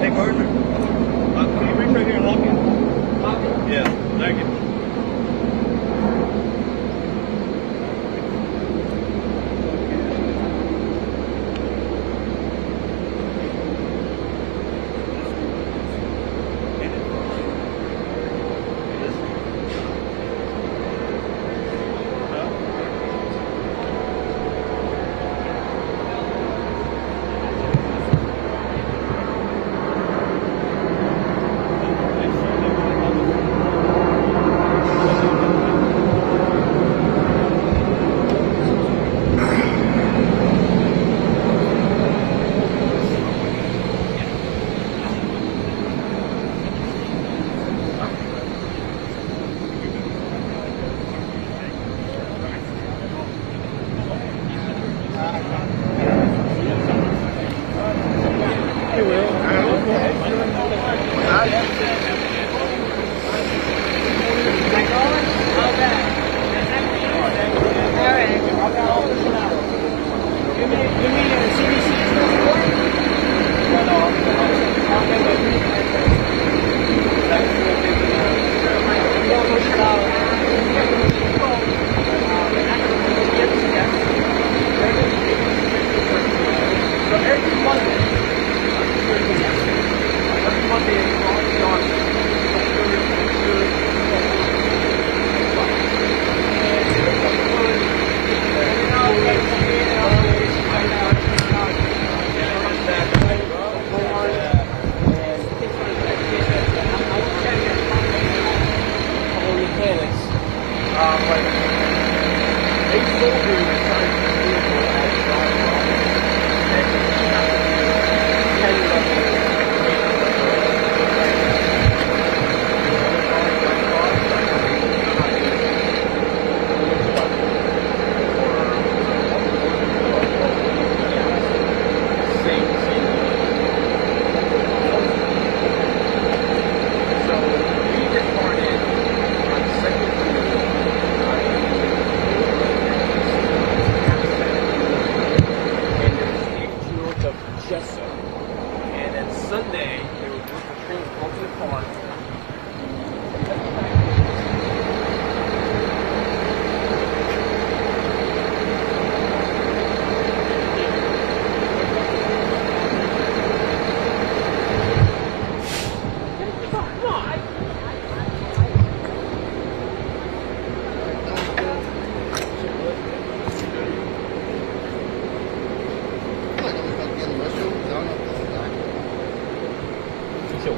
Hey, Gardner. Can you reach right here and lock it? Lock it? Yeah, thank you.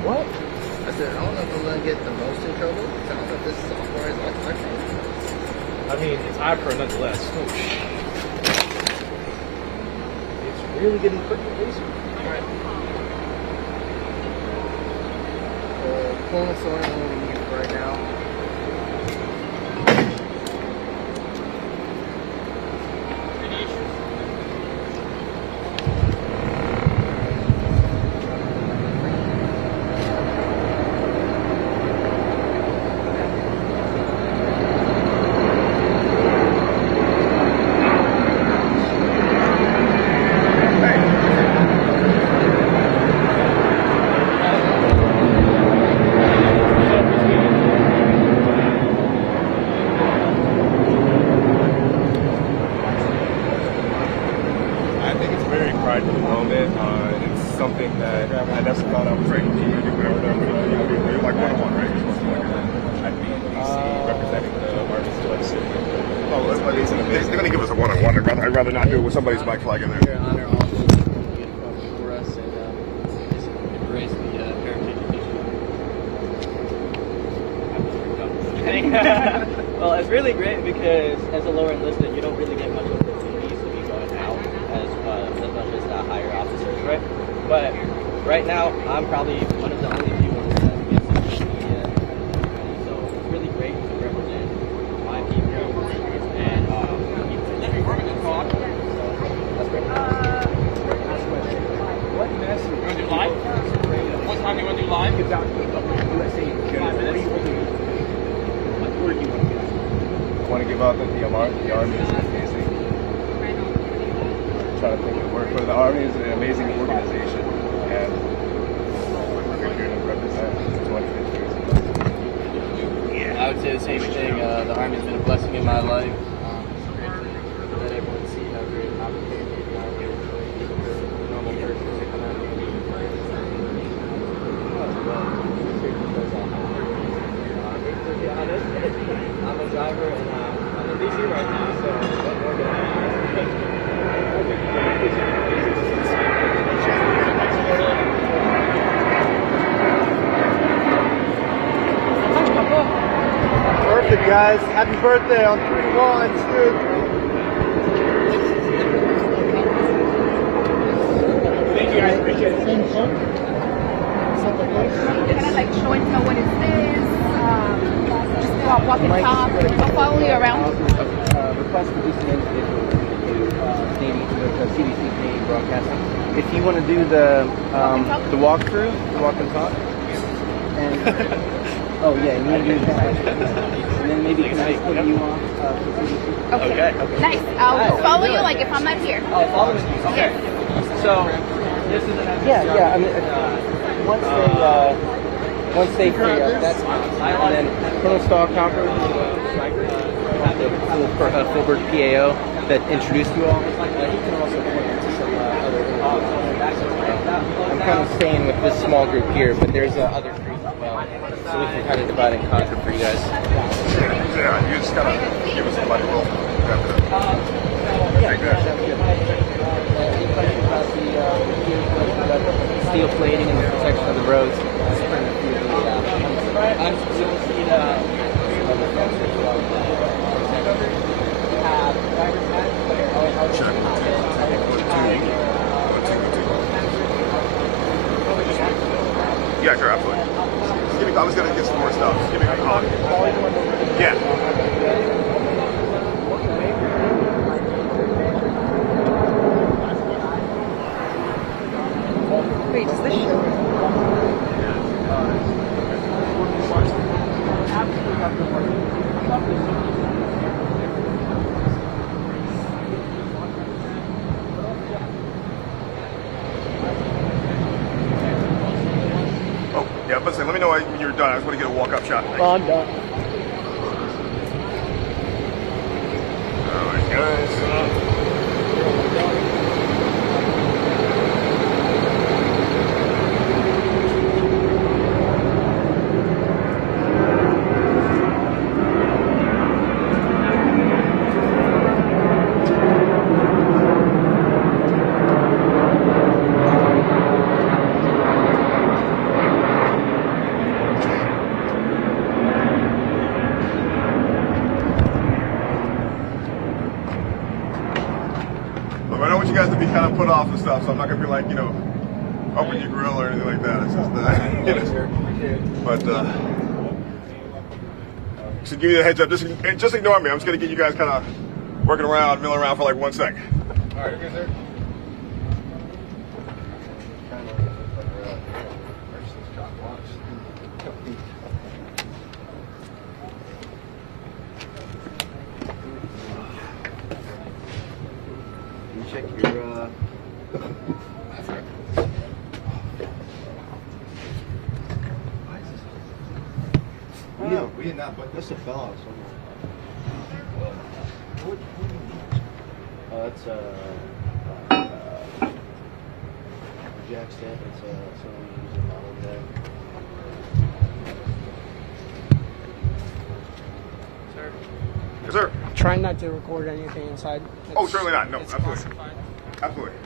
What? I said, I don't know if I'm going to get the most in trouble. I don't know if this software is like I mean, it's iPro nonetheless. Oh, shit. It's really getting quick and easy. Alright. Pulling the only one we need right now. Pride for the moment. It's something that I never thought I was able to do. You're like one-on-one, right? You're supposed to be like I'd be in DC representing the artist to like city. Oh, they're going to give us a one-on-one. I'd rather not do it with somebody's black flag in there. Your honor also get for us and embrace the heritage issue. Well, it's really great because as a lower enlisted, you don't really get much opportunities to be going out as much as the higher officers, right? But right now, I'm probably one of the only few ones that gets to social media. So it's really great to represent my people and we're going to talk. So that's great. Last question. What message you want to do live? What time do you want to do live? About USA in general. 5 minutes. What word do you want to get? I want to give out that the Army is amazing. I'm trying to think of the word, but the Army is an amazing organization, and say the same thing. The Army's been a blessing in my life. Let everyone see how great an opportunity the Army is for normal persons to come out here. I'm a driver and I'm in DC right now, so what more can I ask? Perfect, guys. Happy birthday on 3, 1, 2, 3. Thank you guys, appreciate it. They're gonna like show and tell what it is. Just walk and talk. I'll follow you around. Request to do some individual name with CBC Canadian Broadcasting. If you want to do the walkthrough, the walk and talk, and oh yeah, you want to do that, and then maybe can I put you on for CBC? Okay. Nice. I'll follow you like if I'm not here. Oh, following you. Okay. So this is an yeah. I mean, once they free up, that's and then Colonel Stahlkopper, the Fulbert PAO that introduced you all. He can also point to some other. I'm kind of staying with this small group here, but there's other groups as well, so we can kind of divide and conquer for you guys. Yeah, you just gotta give us a buddy roll. Take that. Steel plating and the protection of the roads. I'm you'll see the Yeah, sure, absolutely. Just give me, I was gonna get some more stuff. Just give me a call. Yeah. Wait, does this show? Oh, yeah, but let me know when you're done. I just want to get a walk-up shot. Thanks. I'm done. All right, guys. I don't want you guys to be kind of put off and stuff, so I'm not gonna be like, you know, open your grill or anything like that. It's just, you know, but so give you a heads up. Just ignore me. I'm just gonna get you guys kind of working around, milling around for like 1 sec. All right, sir. Check your We did not, but this is fell out somewhere. it's jack stamp. It's someone using model jack. Sir. Yes, sir. Try not to record anything inside. Oh, certainly not. No, it's absolutely. classified. Absolutely.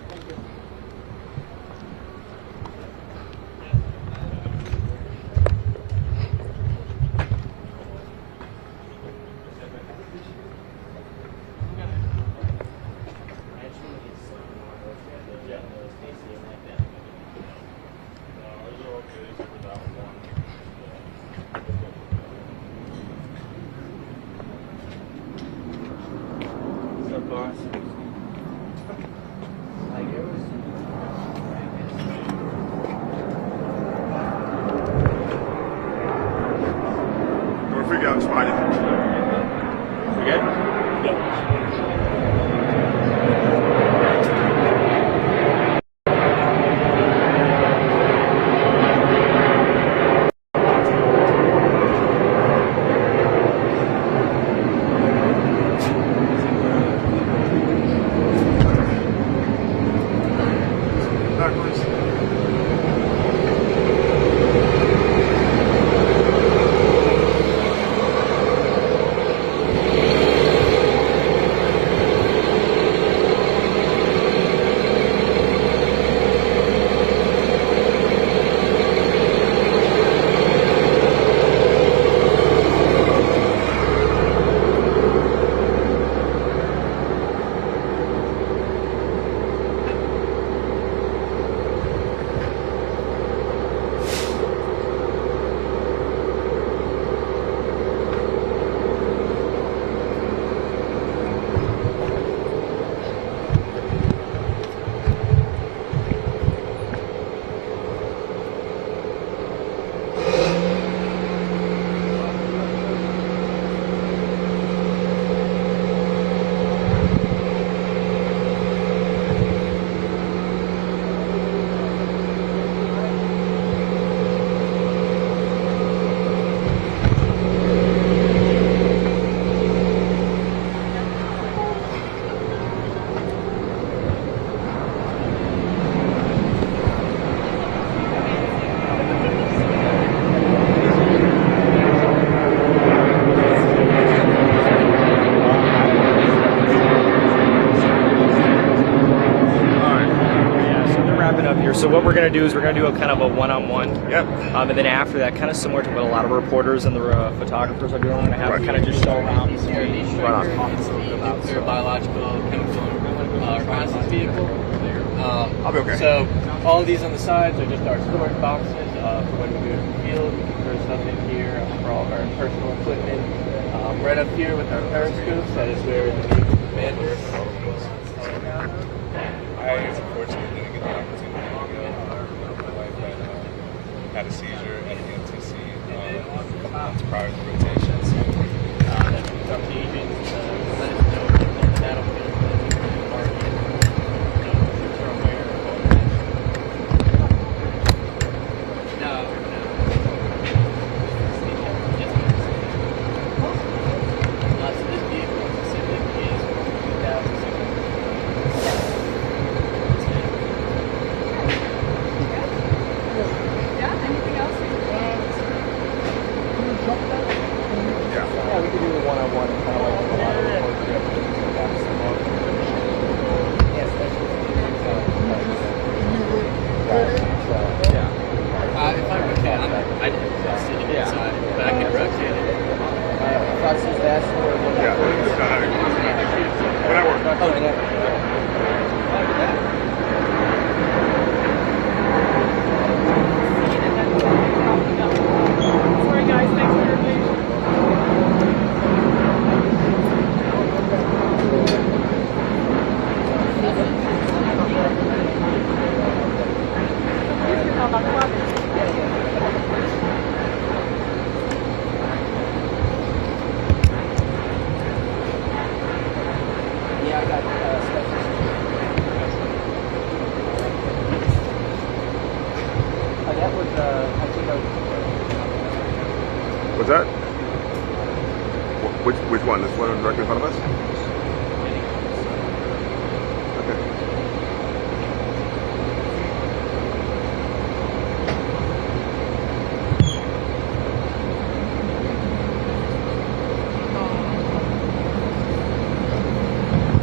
Don't freak out, Spidey. You good? So what we're going to do is we're going to do a kind of a one-on-one. Yep. And then after that, kind of similar to what a lot of reporters and the photographers are doing, we're going to have them kind of just show around the street. Nuclear, biological, chemical, reconnaissance vehicle. I'll be okay. So all of these on the sides are just our storage boxes for when we go to the field. We can throw stuff in here for all of our personal equipment. Right up here with our periscopes, that is where the command is. I unfortunately didn't get the opportunity to go. My wife had a seizure at the MTC a couple months prior to the rotation. So It's up to agents to let us know if on the battlefield that we can market. Troops are aware of all that. No. So this vehicle specific is 2,600. Yeah, anything else? Yeah, we could do a one-on-one, kind of like a lot of reports we have to do with that. Yes, that's yeah. If I recall, I didn't sit inside, but I could rotate it. Across his dashboard. yeah, it's not having. But that works. Oh, and then, Sorry guys, thanks for your patience. yeah, I got special. That was, I think What's that? Which one? This one directly in front of us? Okay.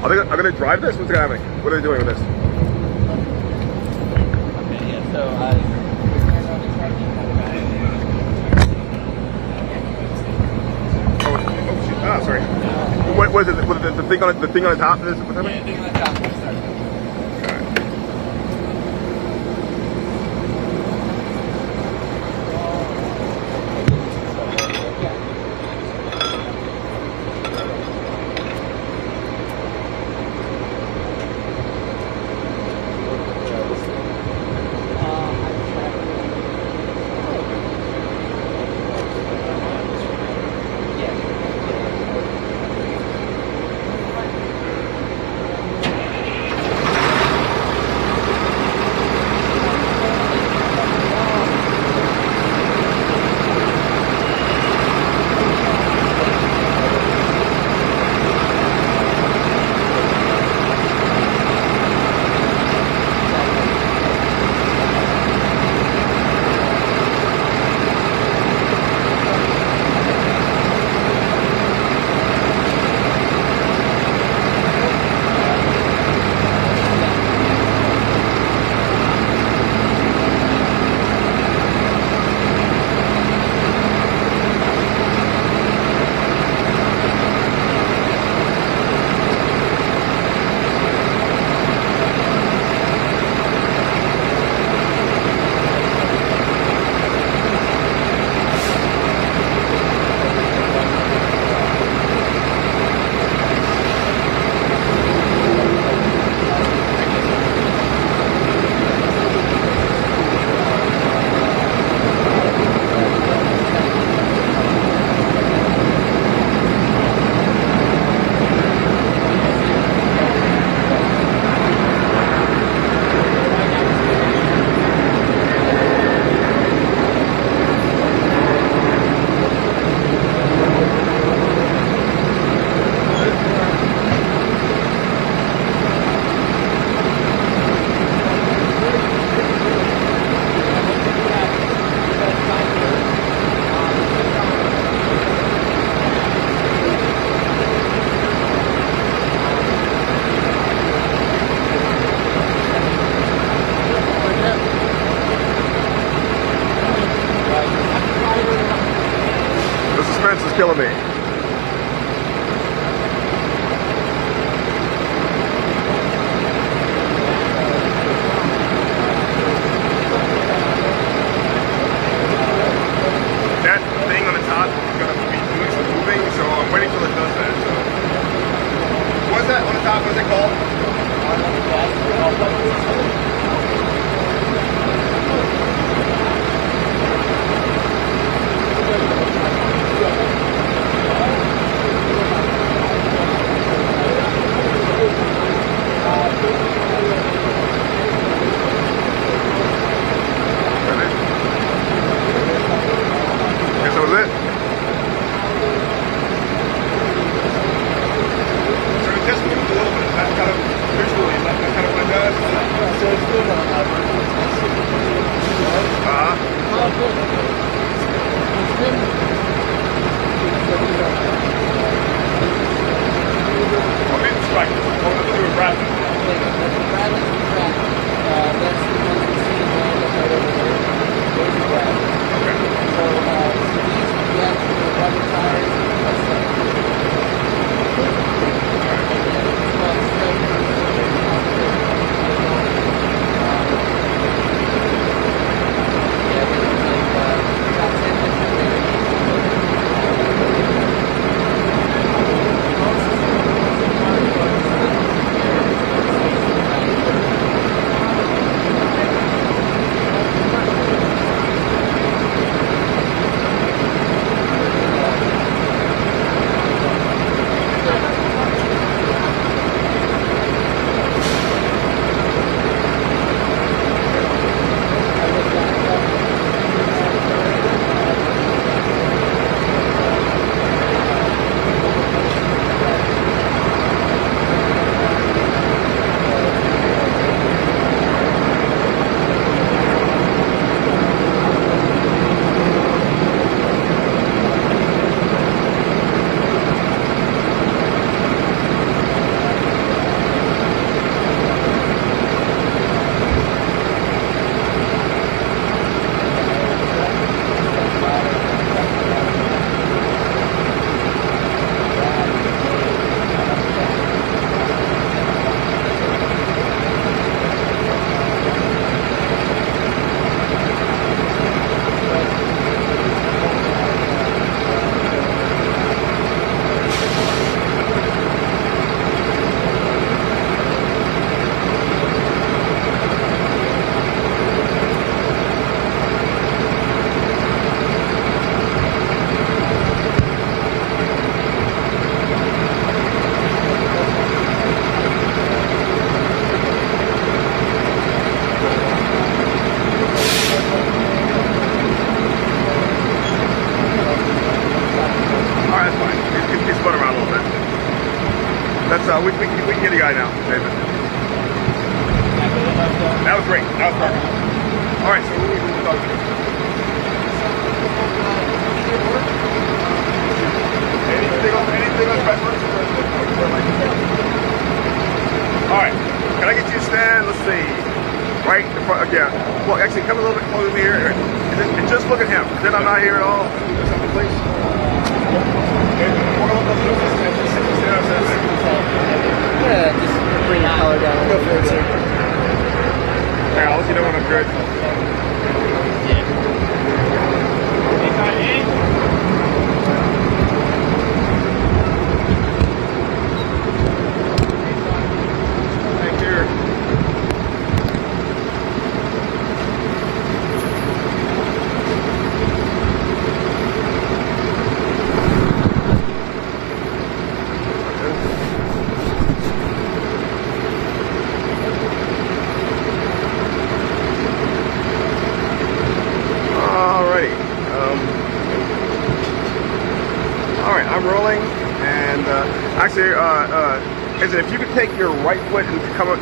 Are they going to drive this? What's going to happen? What are they doing with this? Okay, yeah, so Oh, shoot. Ah, sorry. What was it? Was it the thing on the top? What's happening? thing on the top will start. silence is killing me. That thing on the top is going to be doing some moving, so I'm waiting till it does that. So. What's that on the top? What's it called? Guess that was it. So it just moved a little bit. That's kind of visually, that's kind of what it does. Well, maybe it's like, well, let's do it rapid. We can get a guy now, David. That was great. That was perfect. All right, so who are we talking to? Anything on specialist? All right. Can I get you to stand? Let's see. Right in front. Yeah. Well, actually, come a little bit closer to me here. And just look at him. Then I'm not here at all. Something, please. Yeah, just bring the collar down. Go for it, sir. Yeah, I'll let you know when I'm good. Thank you. I'm rolling, and actually, if you could take your right foot and come one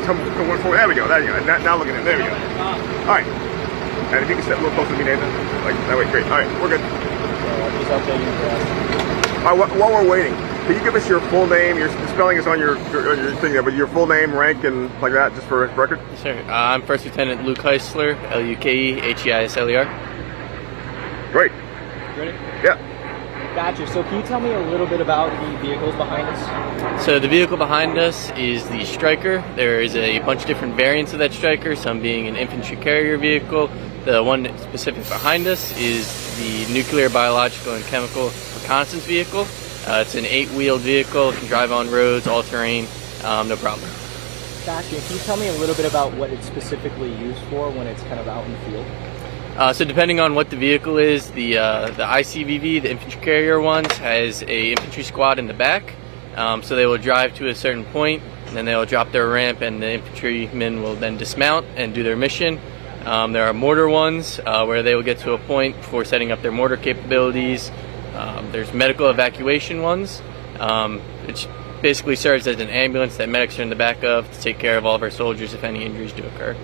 forward. There we go. There you go. Now look at it. There we go. All right. And if you can step a little closer to me, Nathan, like that way. Great. All right, we're good. While we're waiting, can you give us your full name? Your spelling is on your thing there, but your full name, rank, and like that, just for record. Sure. I'm First Lieutenant Luke Heisler, Lukeheisler. Great. Ready? Yeah. Gotcha. So can you tell me a little bit about the vehicles behind us? So the vehicle behind us is the Stryker. There is a bunch of different variants of that Stryker, some being an infantry carrier vehicle. The one specific behind us is the nuclear, biological, and chemical reconnaissance vehicle. It's an 8-wheeled vehicle, can drive on roads, all terrain, no problem. Gotcha. Can you tell me a little bit about what it's specifically used for when it's kind of out in the field? So depending on what the vehicle is, the ICVV, the infantry carrier ones, has a infantry squad in the back. So they will drive to a certain point, and then they will drop their ramp, and the infantrymen will then dismount and do their mission. There are mortar ones where they will get to a point before setting up their mortar capabilities. There's medical evacuation ones, which basically serves as an ambulance that medics are in the back of to take care of all of our soldiers if any injuries do occur.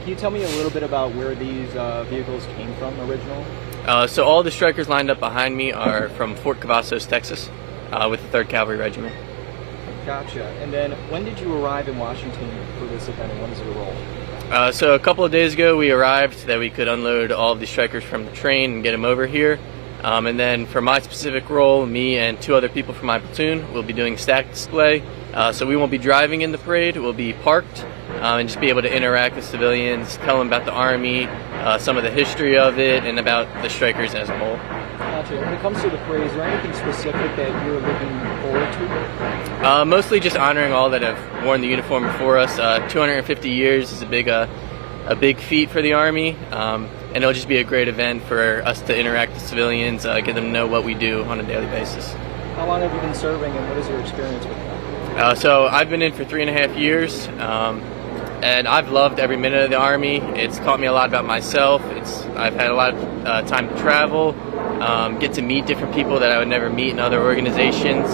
Can you tell me a little bit about where these vehicles came from originally? So all the Strykers lined up behind me are from Fort Cavazos, Texas, with the 3rd Cavalry Regiment. Gotcha. And then when did you arrive in Washington for this event, and when is your role? So a couple of days ago we arrived so that we could unload all of the Strykers from the train and get them over here. And then for my specific role, me and 2 other people from my platoon will be doing stack display. So we won't be driving in the parade, we'll be parked and just be able to interact with civilians, tell them about the Army, some of the history of it, and about the Strykers as a whole. Gotcha. When it comes to the parade, is there anything specific that you're looking forward to? Mostly just honoring all that have worn the uniform before us. 250 years is a big feat for the Army, and it'll just be a great event for us to interact with civilians, get them to know what we do on a daily basis. How long have you been serving, and what is your experience with that? So I've been in for 3.5 years, and I've loved every minute of the Army. It's taught me a lot about myself. I've had a lot of time to travel, get to meet different people that I would never meet in other organizations.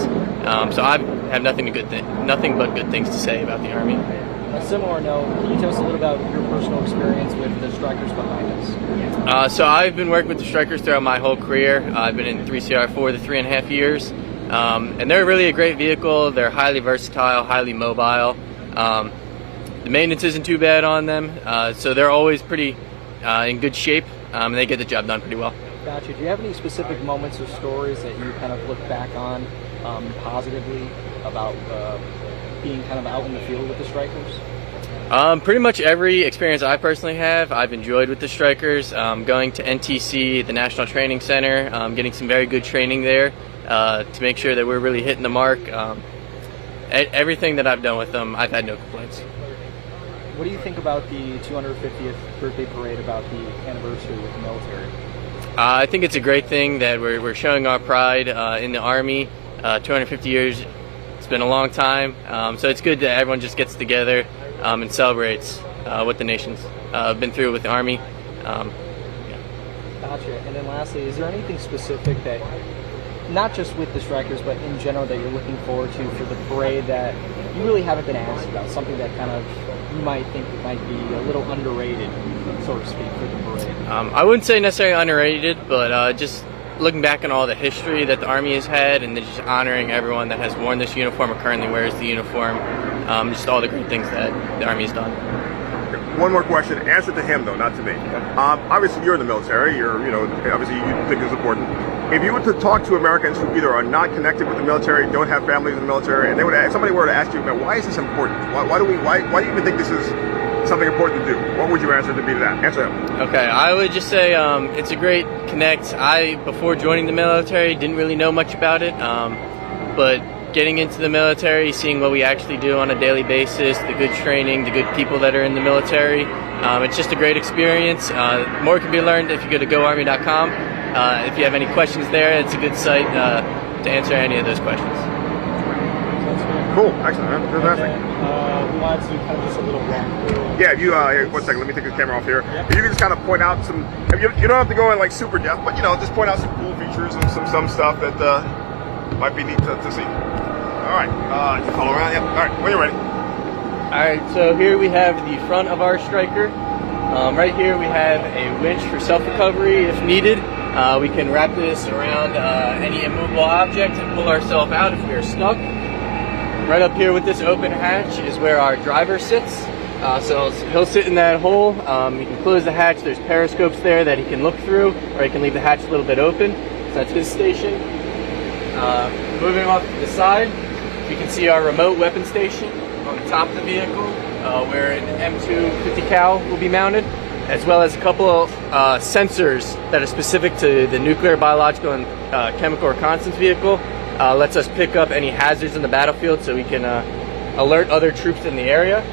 So I have nothing but good things to say about the Army. On a similar note, can you tell us a little about your personal experience with the Strykers behind us? So I've been working with the Strykers throughout my whole career. I've been in 3CR for the 3.5 years. And they're really a great vehicle. They're highly versatile, highly mobile. The maintenance isn't too bad on them, so they're always pretty in good shape, and they get the job done pretty well. Gotcha. Do you have any specific moments or stories that you kind of look back on positively about being kind of out in the field with the Strykers? Pretty much every experience I personally have, I've enjoyed with the Strykers. Going to NTC, the National Training Center, getting some very good training there to make sure that we're really hitting the mark. Everything that I've done with them, I've had no complaints. What do you think about the 250th birthday parade, about the anniversary with the military? I think it's a great thing that we're showing our pride in the Army. 250 years, it's been a long time, so it's good that everyone just gets together and celebrates what the nation's been through with the Army. Yeah. Gotcha. And then lastly, is there anything specific that, not just with the Strykers, but in general, that you're looking forward to for the parade that you really haven't been asked about, something that kind of you might think might be a little underrated, so to speak, for the parade? I wouldn't say necessarily underrated, but just looking back on all the history that the Army has had, and then just honoring everyone that has worn this uniform or currently wears the uniform, just all the great things that the Army has done. One more question. Answer to him, though, not to me. Obviously, you're in the military. Obviously, you think it's important. If you were to talk to Americans who either are not connected with the military, don't have families in the military, and if somebody were to ask you, man, why is this important? Why do you even think this is something important to do? What would your answer to be to that? Answer him. Okay, I would just say it's a great connect. Before joining the military, didn't really know much about it, but getting into the military, seeing what we actually do on a daily basis, the good training, the good people that are in the military, it's just a great experience. More can be learned if you go to GoArmy.com. If you have any questions there, it's a good site to answer any of those questions. Cool, excellent, man. Fantastic. We wanted to kind of just a little walk through. Yeah, if you, here, 1 second, let me take the camera off here. If you can just kind of point out some, you don't have to go in like super depth, but just point out some cool features and some stuff that might be neat to see. All right, you follow around, yeah. All right, when you're ready. All right, so here we have the front of our Stryker. Right here we have a winch for self-recovery if needed. We can wrap this around any immovable object and pull ourselves out if we are stuck. Right up here with this open hatch is where our driver sits. So he'll sit in that hole. You can close the hatch. There's periscopes there that he can look through, or he can leave the hatch a little bit open. So that's his station. Moving off to the side, you can see our remote weapon station on the top of the vehicle, where an M2 50 cal will be mounted, as well as a couple of sensors that are specific to the nuclear, biological, and chemical reconnaissance vehicle. Lets us pick up any hazards in the battlefield so we can alert other troops in the area.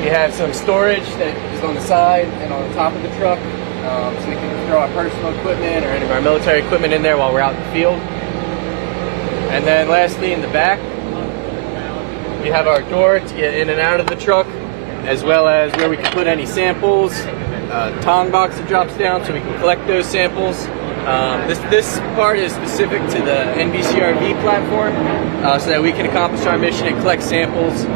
We have some storage that is on the side and on the top of the truck, so we can throw our personal equipment or any of our military equipment in there while we're out in the field. And then lastly, in the back, we have our door to get in and out of the truck, as well as where we can put any samples, tong box that drops down so we can collect those samples. This part is specific to the NBCRV platform, so that we can accomplish our mission and collect samples,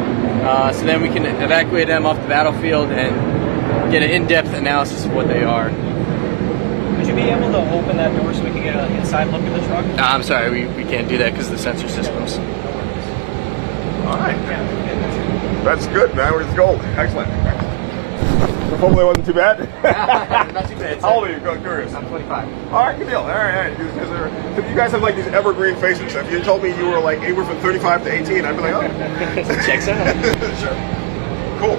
so then we can evacuate them off the battlefield and get an in-depth analysis of what they are. Would you be able to open that door so we can get an inside look at the truck? I'm sorry, we can't do that because of the sensor systems. All right. That's good, man. We're just gold. Excellent. Hopefully it wasn't too bad. Not too bad. How old are you? I'm curious. I'm 25. All right, good deal. All right. So you guys have like these evergreen faces. If you told me you were like anywhere from 35 to 18, I'd be like, oh. Checks out. Sure. Cool.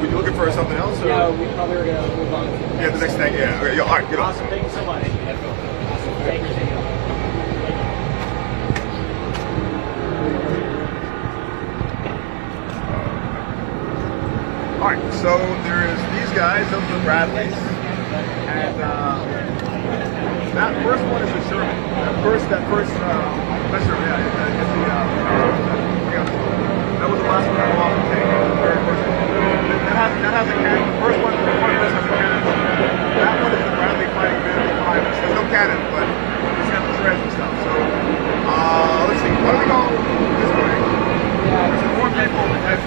Were you looking for something else? Or? Yeah, we probably were going to move on. Yeah, the next thing. Yeah. Okay, all right, good. Awesome. Thank you so much. Thank you. All right, so there is these guys, those are the Bradleys, and that first one is the Sherman. That first, that's Sherman, yeah, that was the last one that went off the tank. The very first one. That has a cannon. The first one of this has a cannon. That one is the Bradley fighting vehicle behind us. There's no cannon, but it's got the shreds and stuff. So, let's see. Why don't we go this way? There's some more people as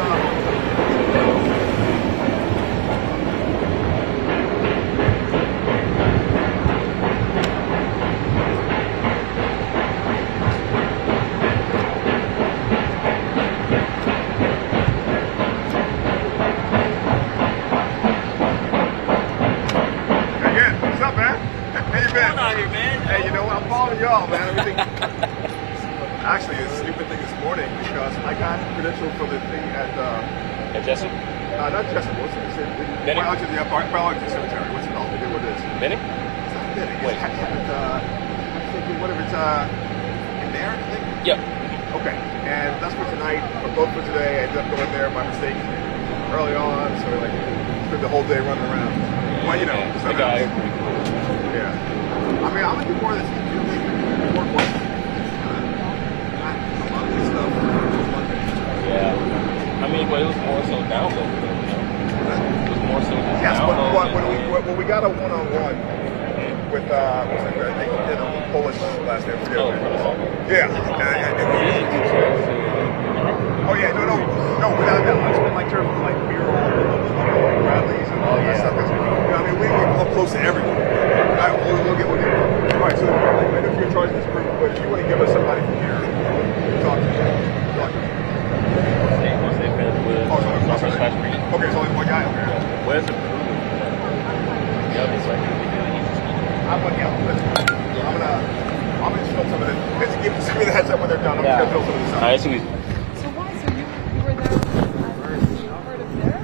actually a stupid thing this morning because I got credentialed for the thing at Jessup? Not Jessup. What's it? Biology cemetery. What's it called? Forget what it is. Benning? It's not Benning. Wait. I'm thinking whatever it's in there, I think. Yep. Okay. And that's for tonight, or both for today. I ended up going there by mistake early on, so like spent the whole day running around. Well, you know, the guy. Yeah. I mean, I'm gonna do more of this. More questions. Yeah. I mean, but it was more so download. It was more so just yes, download. But when we got a one-on-one with, I think he did a Polish last name. Yeah. Oh yeah, no, without that. I spent like terms of like Bureau, Bradleys, and all that stuff. You know, I mean, we were up close to everyone. All right, we'll get with you. All right, so I know you're in charge of this group, but if you want to give us somebody from here, talk to me. Okay, so only one guy over here. Where's the crew? Yep, it's right here. I'm gonna just film some of this. Give me the heads up when they're done. I'm just gonna film some of this out. Alright, so we. So why? So you were there part of there?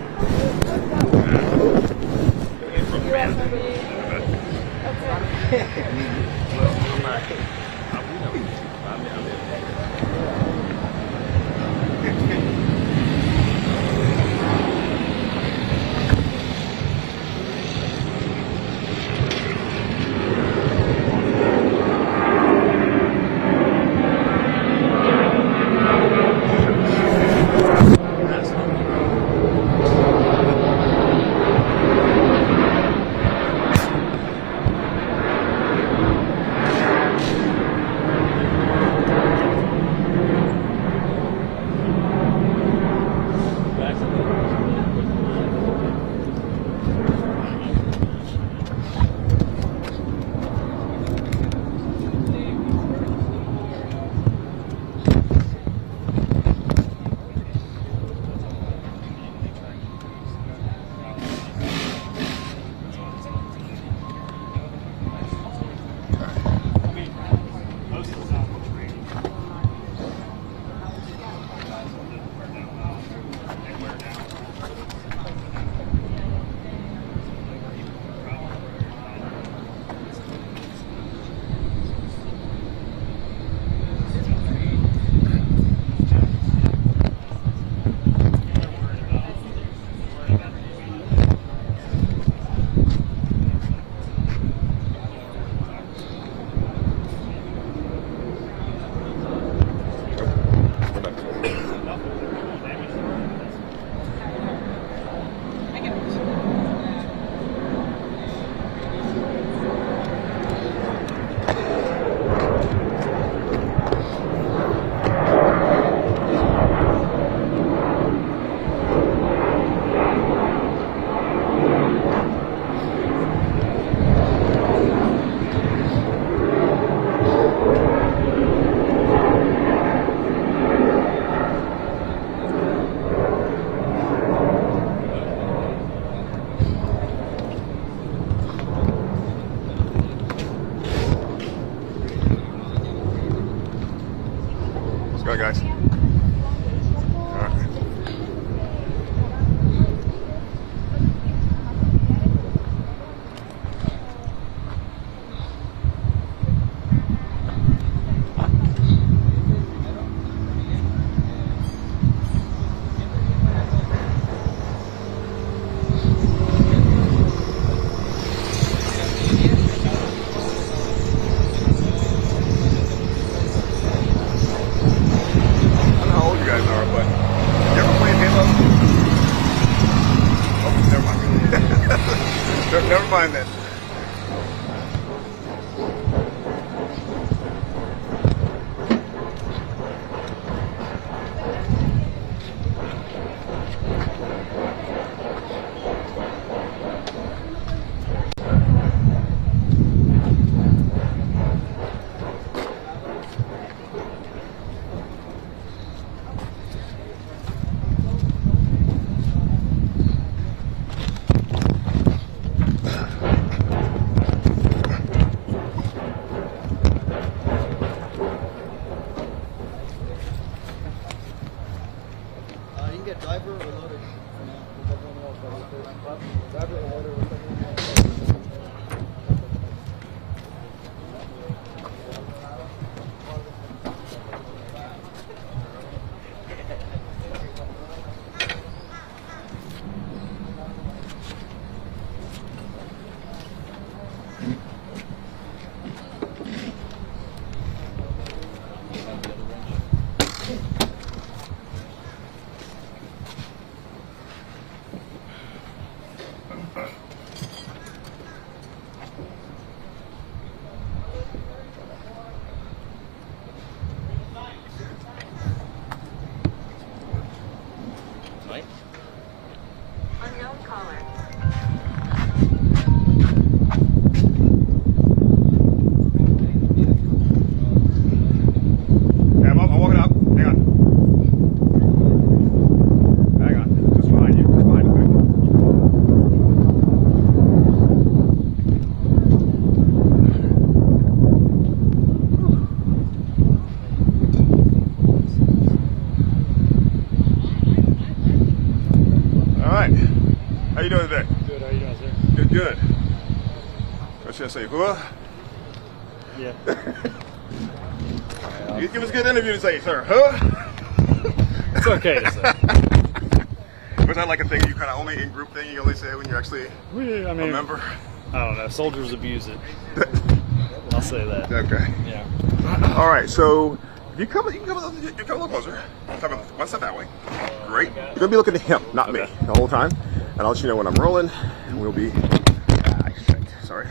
doing, guys? All right. Never mind that. Driver or loader? Driver or loader? How you doing today? Good, how you doing, sir? Good, good. I was gonna say, huh? Yeah. You give us a good interview to say, sir, huh? It's okay to say. Was that like a thing you kind of only in group thing you only say when you're actually I mean, a member? I don't know. Soldiers abuse it. I'll say that. Okay. Yeah. All right, so if you come a little closer. Come one step that way. Great. You're gonna be looking at him, not me, the whole time. And I'll let you know when I'm rolling, and we'll be. Sorry.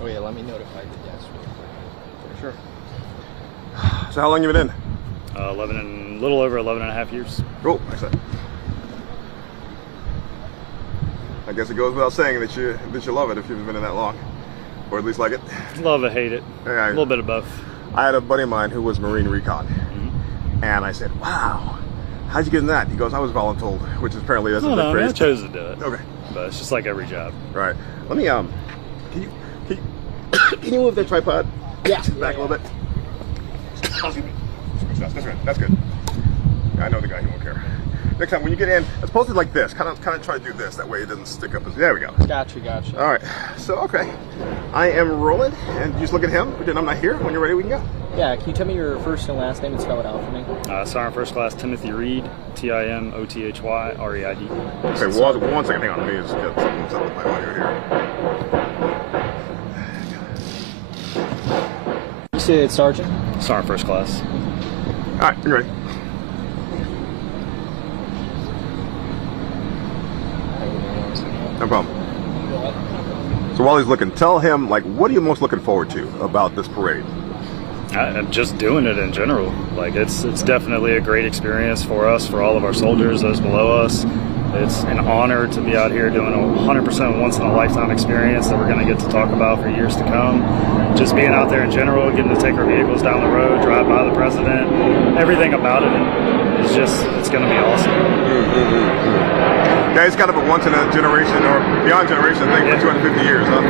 Oh yeah, let me notify the desk real quick. Sure. So how long you been in? 11 and little over 11 and a half years. Cool. Excellent. I guess it goes without saying that you love it if you've been in that long, or at least like it. Love it, hate it. Yeah, a little bit of both. I had a buddy of mine who was Marine Recon, and I said, "Wow, how'd you get in that?" He goes, "I was voluntold," which is apparently that's a bit I crazy. chose to do it. Okay, but it's just like every job. Right. Let me can you move that tripod? Yeah. Back a little bit. That's good. I know the guy who won't care. Next time when you get in, it's supposed to be like this. Kind of try to do this. That way it doesn't stick up. There we go. Gotcha. All right. So okay, I am rolling, and you just look at him. Pretend I'm not here. When you're ready, we can go. Yeah. Can you tell me your first and last name and spell it out for me? Sergeant First Class Timothy Reed, Timothy Reid. Okay. One second. Hang on. Let me just get something set with my audio here. You said Sergeant? Sergeant First Class. All right. You ready? No problem. So while he's looking, tell him, like, what are you most looking forward to about this parade? I'm just doing it in general. Like, it's definitely a great experience for us, for all of our soldiers, those below us. It's an honor to be out here doing a 100% once-in-a-lifetime experience that we're going to get to talk about for years to come. Just being out there in general, getting to take our vehicles down the road, drive by the president, everything about it is just, it's going to be awesome. Yeah, it's kind of a once-in-a-generation or beyond generation thing for 250 years, huh?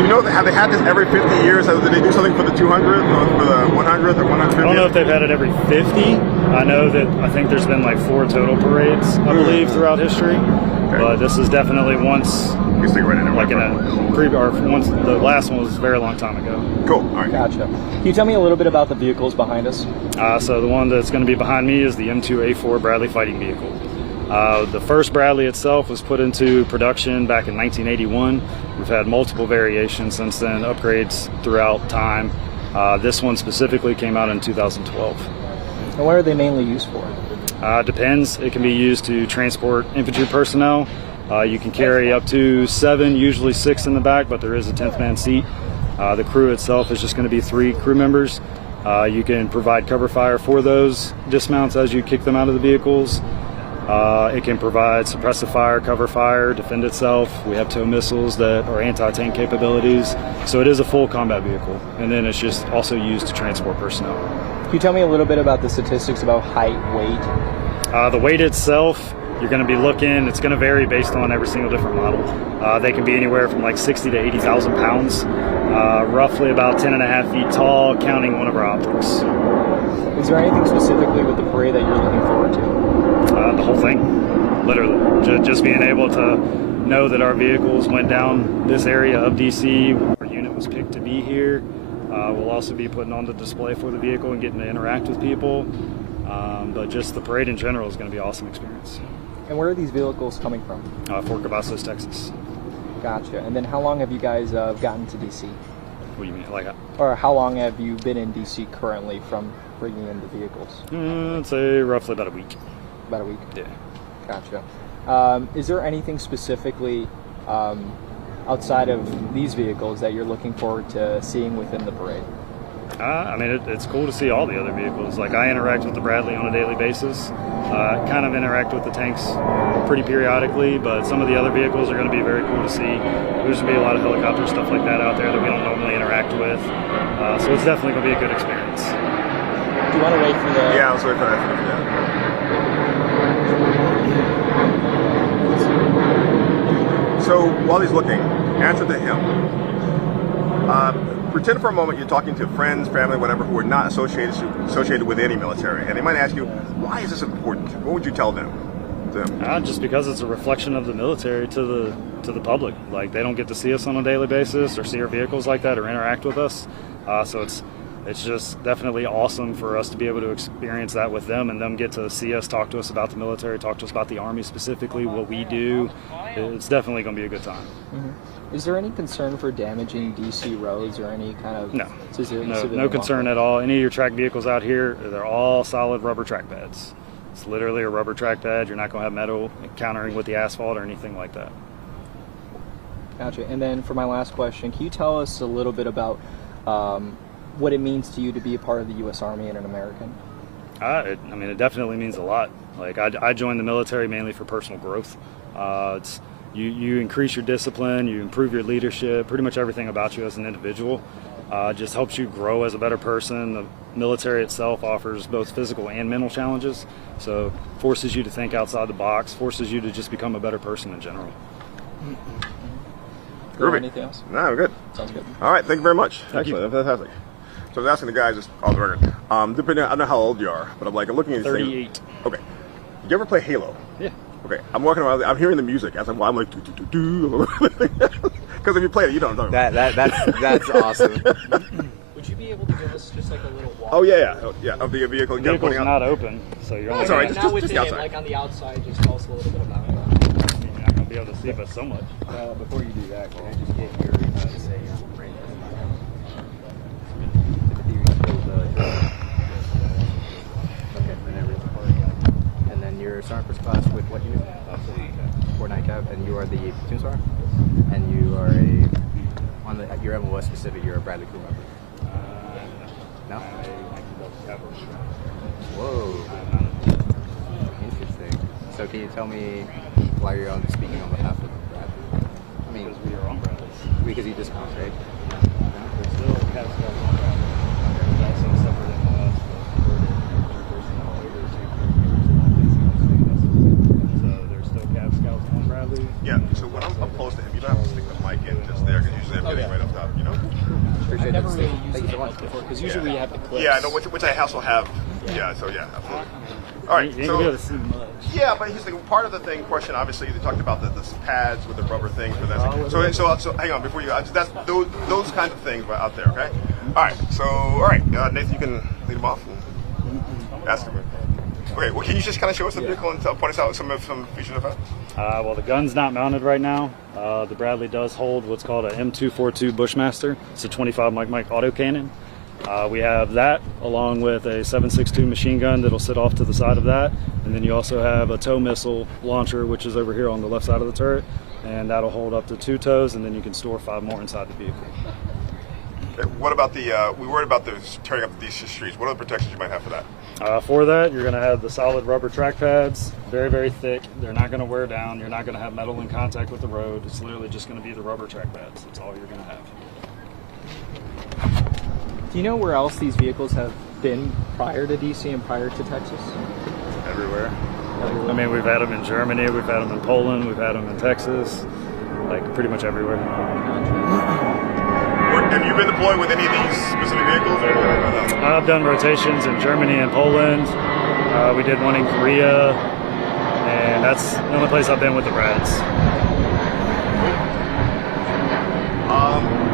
You know, have they had this every 50 years? Did they do something for the 200th or for the 100th or 150th? I don't know if they've had it every 50. I know that I think there's been like 4 total parades, I believe, throughout history. Okay. But this is definitely once, like in a or once. The last one was a very long time ago. Cool. All right. Gotcha. Can you tell me a little bit about the vehicles behind us? So the one that's going to be behind me is the M2A4 Bradley fighting vehicle. The first Bradley itself was put into production back in 1981. We've had multiple variations since then, upgrades throughout time. This one specifically came out in 2012. And what are they mainly used for? Depends. It can be used to transport infantry personnel. You can carry up to 7, usually 6 in the back, but there is a 10th man seat. The crew itself is just going to be 3 crew members. You can provide cover fire for those dismounts as you kick them out of the vehicles. It can provide suppressive fire, cover fire, defend itself. We have tow missiles that are anti-tank capabilities. So it is a full combat vehicle. And then it's just also used to transport personnel. Can you tell me a little bit about the statistics about height, weight? The weight itself, you're going to be looking, it's going to vary based on every single different model. They can be anywhere from like 60 to 80,000 pounds, roughly about 10.5 feet tall, counting one of our optics. Is there anything specifically with the parade that you're looking forward to? The whole thing, literally. Just being able to know that our vehicles went down this area of DC, our unit was picked to be here. We'll also be putting on the display for the vehicle and getting to interact with people. But just the parade in general is going to be an awesome experience. And where are these vehicles coming from? Fort Cavazos, Texas. Gotcha. And then how long have you guys gotten to DC? What do you mean? Or how long have you been in DC currently from bringing in the vehicles? I'd say roughly about a week. About a week? Yeah. Gotcha. Is there anything specifically outside of these vehicles that you're looking forward to seeing within the parade? I mean, it's cool to see all the other vehicles. Like, I interact with the Bradley on a daily basis. Kind of interact with the tanks pretty periodically, but some of the other vehicles are going to be very cool to see. There's going to be a lot of helicopter stuff like that out there that we don't normally interact with. So it's definitely going to be a good experience. Do you want to wait for the... Yeah, let's wait for that. Yeah. So while he's looking, answer to him. Pretend for a moment you're talking to friends, family, whatever, who are not associated with any military, and they might ask you, why is this important? What would you tell them? Just because it's a reflection of the military to the public. Like, they don't get to see us on a daily basis or see our vehicles like that or interact with us. So it's just definitely awesome for us to be able to experience that with them and them get to see us, talk to us about the military, talk to us about the Army specifically, what we do. It's definitely going to be a good time. Mm-hmm. Is there any concern for damaging DC roads or any kind of... No concern at all. Any of your track vehicles out here, they're all solid rubber track pads. It's literally a rubber track pad. You're not going to have metal encountering with the asphalt or anything like that. Gotcha. And then for my last question, can you tell us a little bit about what it means to you to be a part of the U.S. Army and an American? It definitely means a lot. Like, I joined the military mainly for personal growth. You increase your discipline, you improve your leadership, pretty much everything about you as an individual. Just helps you grow as a better person. The military itself offers both physical and mental challenges, so forces you to think outside the box, forces you to just become a better person in general. Anything else? No, we're good. Sounds good. All right, thank you very much. Thank you. Fantastic. So I was asking the guys, just off the record, depending, I don't know how old you are, but I'm looking at these 38. things. Okay. You ever play Halo? Yeah. Okay, I'm walking around, I'm hearing the music. I'm like, do. Because if you play it, you don't know. That's awesome. Would you be able to give us just like a little walk? Oh, yeah. Of the vehicle. The vehicle's not open, so you're only... That's all right, Just the outside. like on the outside, just tell us a little bit about it. You're not going to be able to see but so much. Before you do that, can I just get your range? Okay, and then your sergeant first class with what unit? Fort Nightcap, and you are the platoon sergeant, and you are your MOS specific. You're a Bradley crew member. No. Whoa. Interesting. So can you tell me why you're speaking on behalf of Bradley? I mean, because we are on Bradley. Because you discount, right? There's still Cab Scouts on Bradley. There's also a separate MLS for personnel over so there's still Cab Scouts on Bradley. Yeah, so when I'm up close to him, you don't have to stick the mic in just there, because usually I'm getting right up top, you know? Appreciate I've never it. really Thank used you it so much. before because usually we have the clips. Yeah, I know, which I also have. Yeah, so yeah, absolutely. All right, You ain't so gonna be able to see much. yeah, but here's the part of the thing. Question, obviously, they talked about the pads with the rubber thing for that. So hang on before you. That's those kinds of things are out there. Okay. All right. So Nathan, you can lead them off and ask him. Okay. Well, can you just kind of show us the vehicle and point us out some features of it? Well, the gun's not mounted right now. The Bradley does hold what's called a M242 Bushmaster. It's a 25 Mike autocannon. We have that along with a 7.62 machine gun that'll sit off to the side of that, and then you also have a tow missile launcher, which is over here on the left side of the turret, and that'll hold up to 2 tows, and then you can store 5 more inside the vehicle. Okay, what about we worried about tearing up these streets. What are the protections you might have for that? For that, you're going to have the solid rubber track pads, very, very thick. They're not going to wear down. You're not going to have metal in contact with the road. It's literally just going to be the rubber track pads. That's all you're going to have. Do you know where else these vehicles have been prior to DC and prior to Texas? Everywhere. I mean, we've had them in Germany, we've had them in Poland, we've had them in Texas, like pretty much everywhere. Have you been deployed with any of these specific vehicles? Or no? I've done rotations in Germany and Poland. We did one in Korea, and that's the only place I've been with the Brads.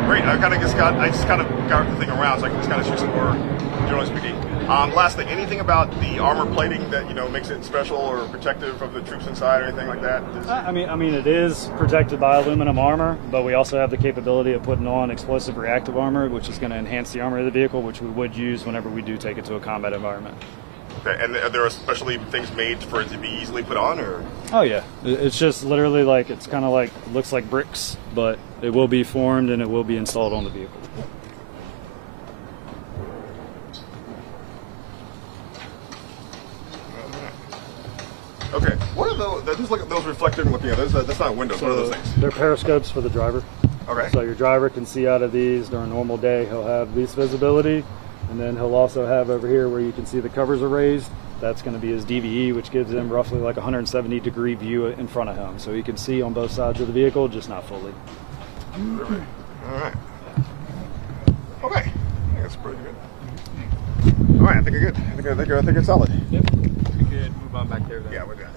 Great. I just kind of got the thing around, so I can just kind of shoot some more, generally speaking. Lastly, anything about the armor plating that makes it special or protective of the troops inside or anything like that? I mean, it is protected by aluminum armor, but we also have the capability of putting on explosive reactive armor, which is going to enhance the armor of the vehicle, which we would use whenever we do take it to a combat environment. Okay, and are there especially things made for it to be easily put on, or? Oh yeah, it's just literally like it's kind of like looks like bricks, but it will be formed and it will be installed on the vehicle. Okay, what are those? Just look at those reflecting looking at those. That's not windows. So what are those things? They're periscopes for the driver. Okay. So your driver can see out of these during a normal day. He'll have this visibility, and then he'll also have over here where you can see the covers are raised. That's going to be his DVE, which gives him roughly like a 170-degree view in front of him. So he can see on both sides of the vehicle, just not fully. Perfect. All right. Okay. I think that's pretty good. All right, I think you're good. I think it's solid. Yep. We could move on back there then. Yeah, we're good.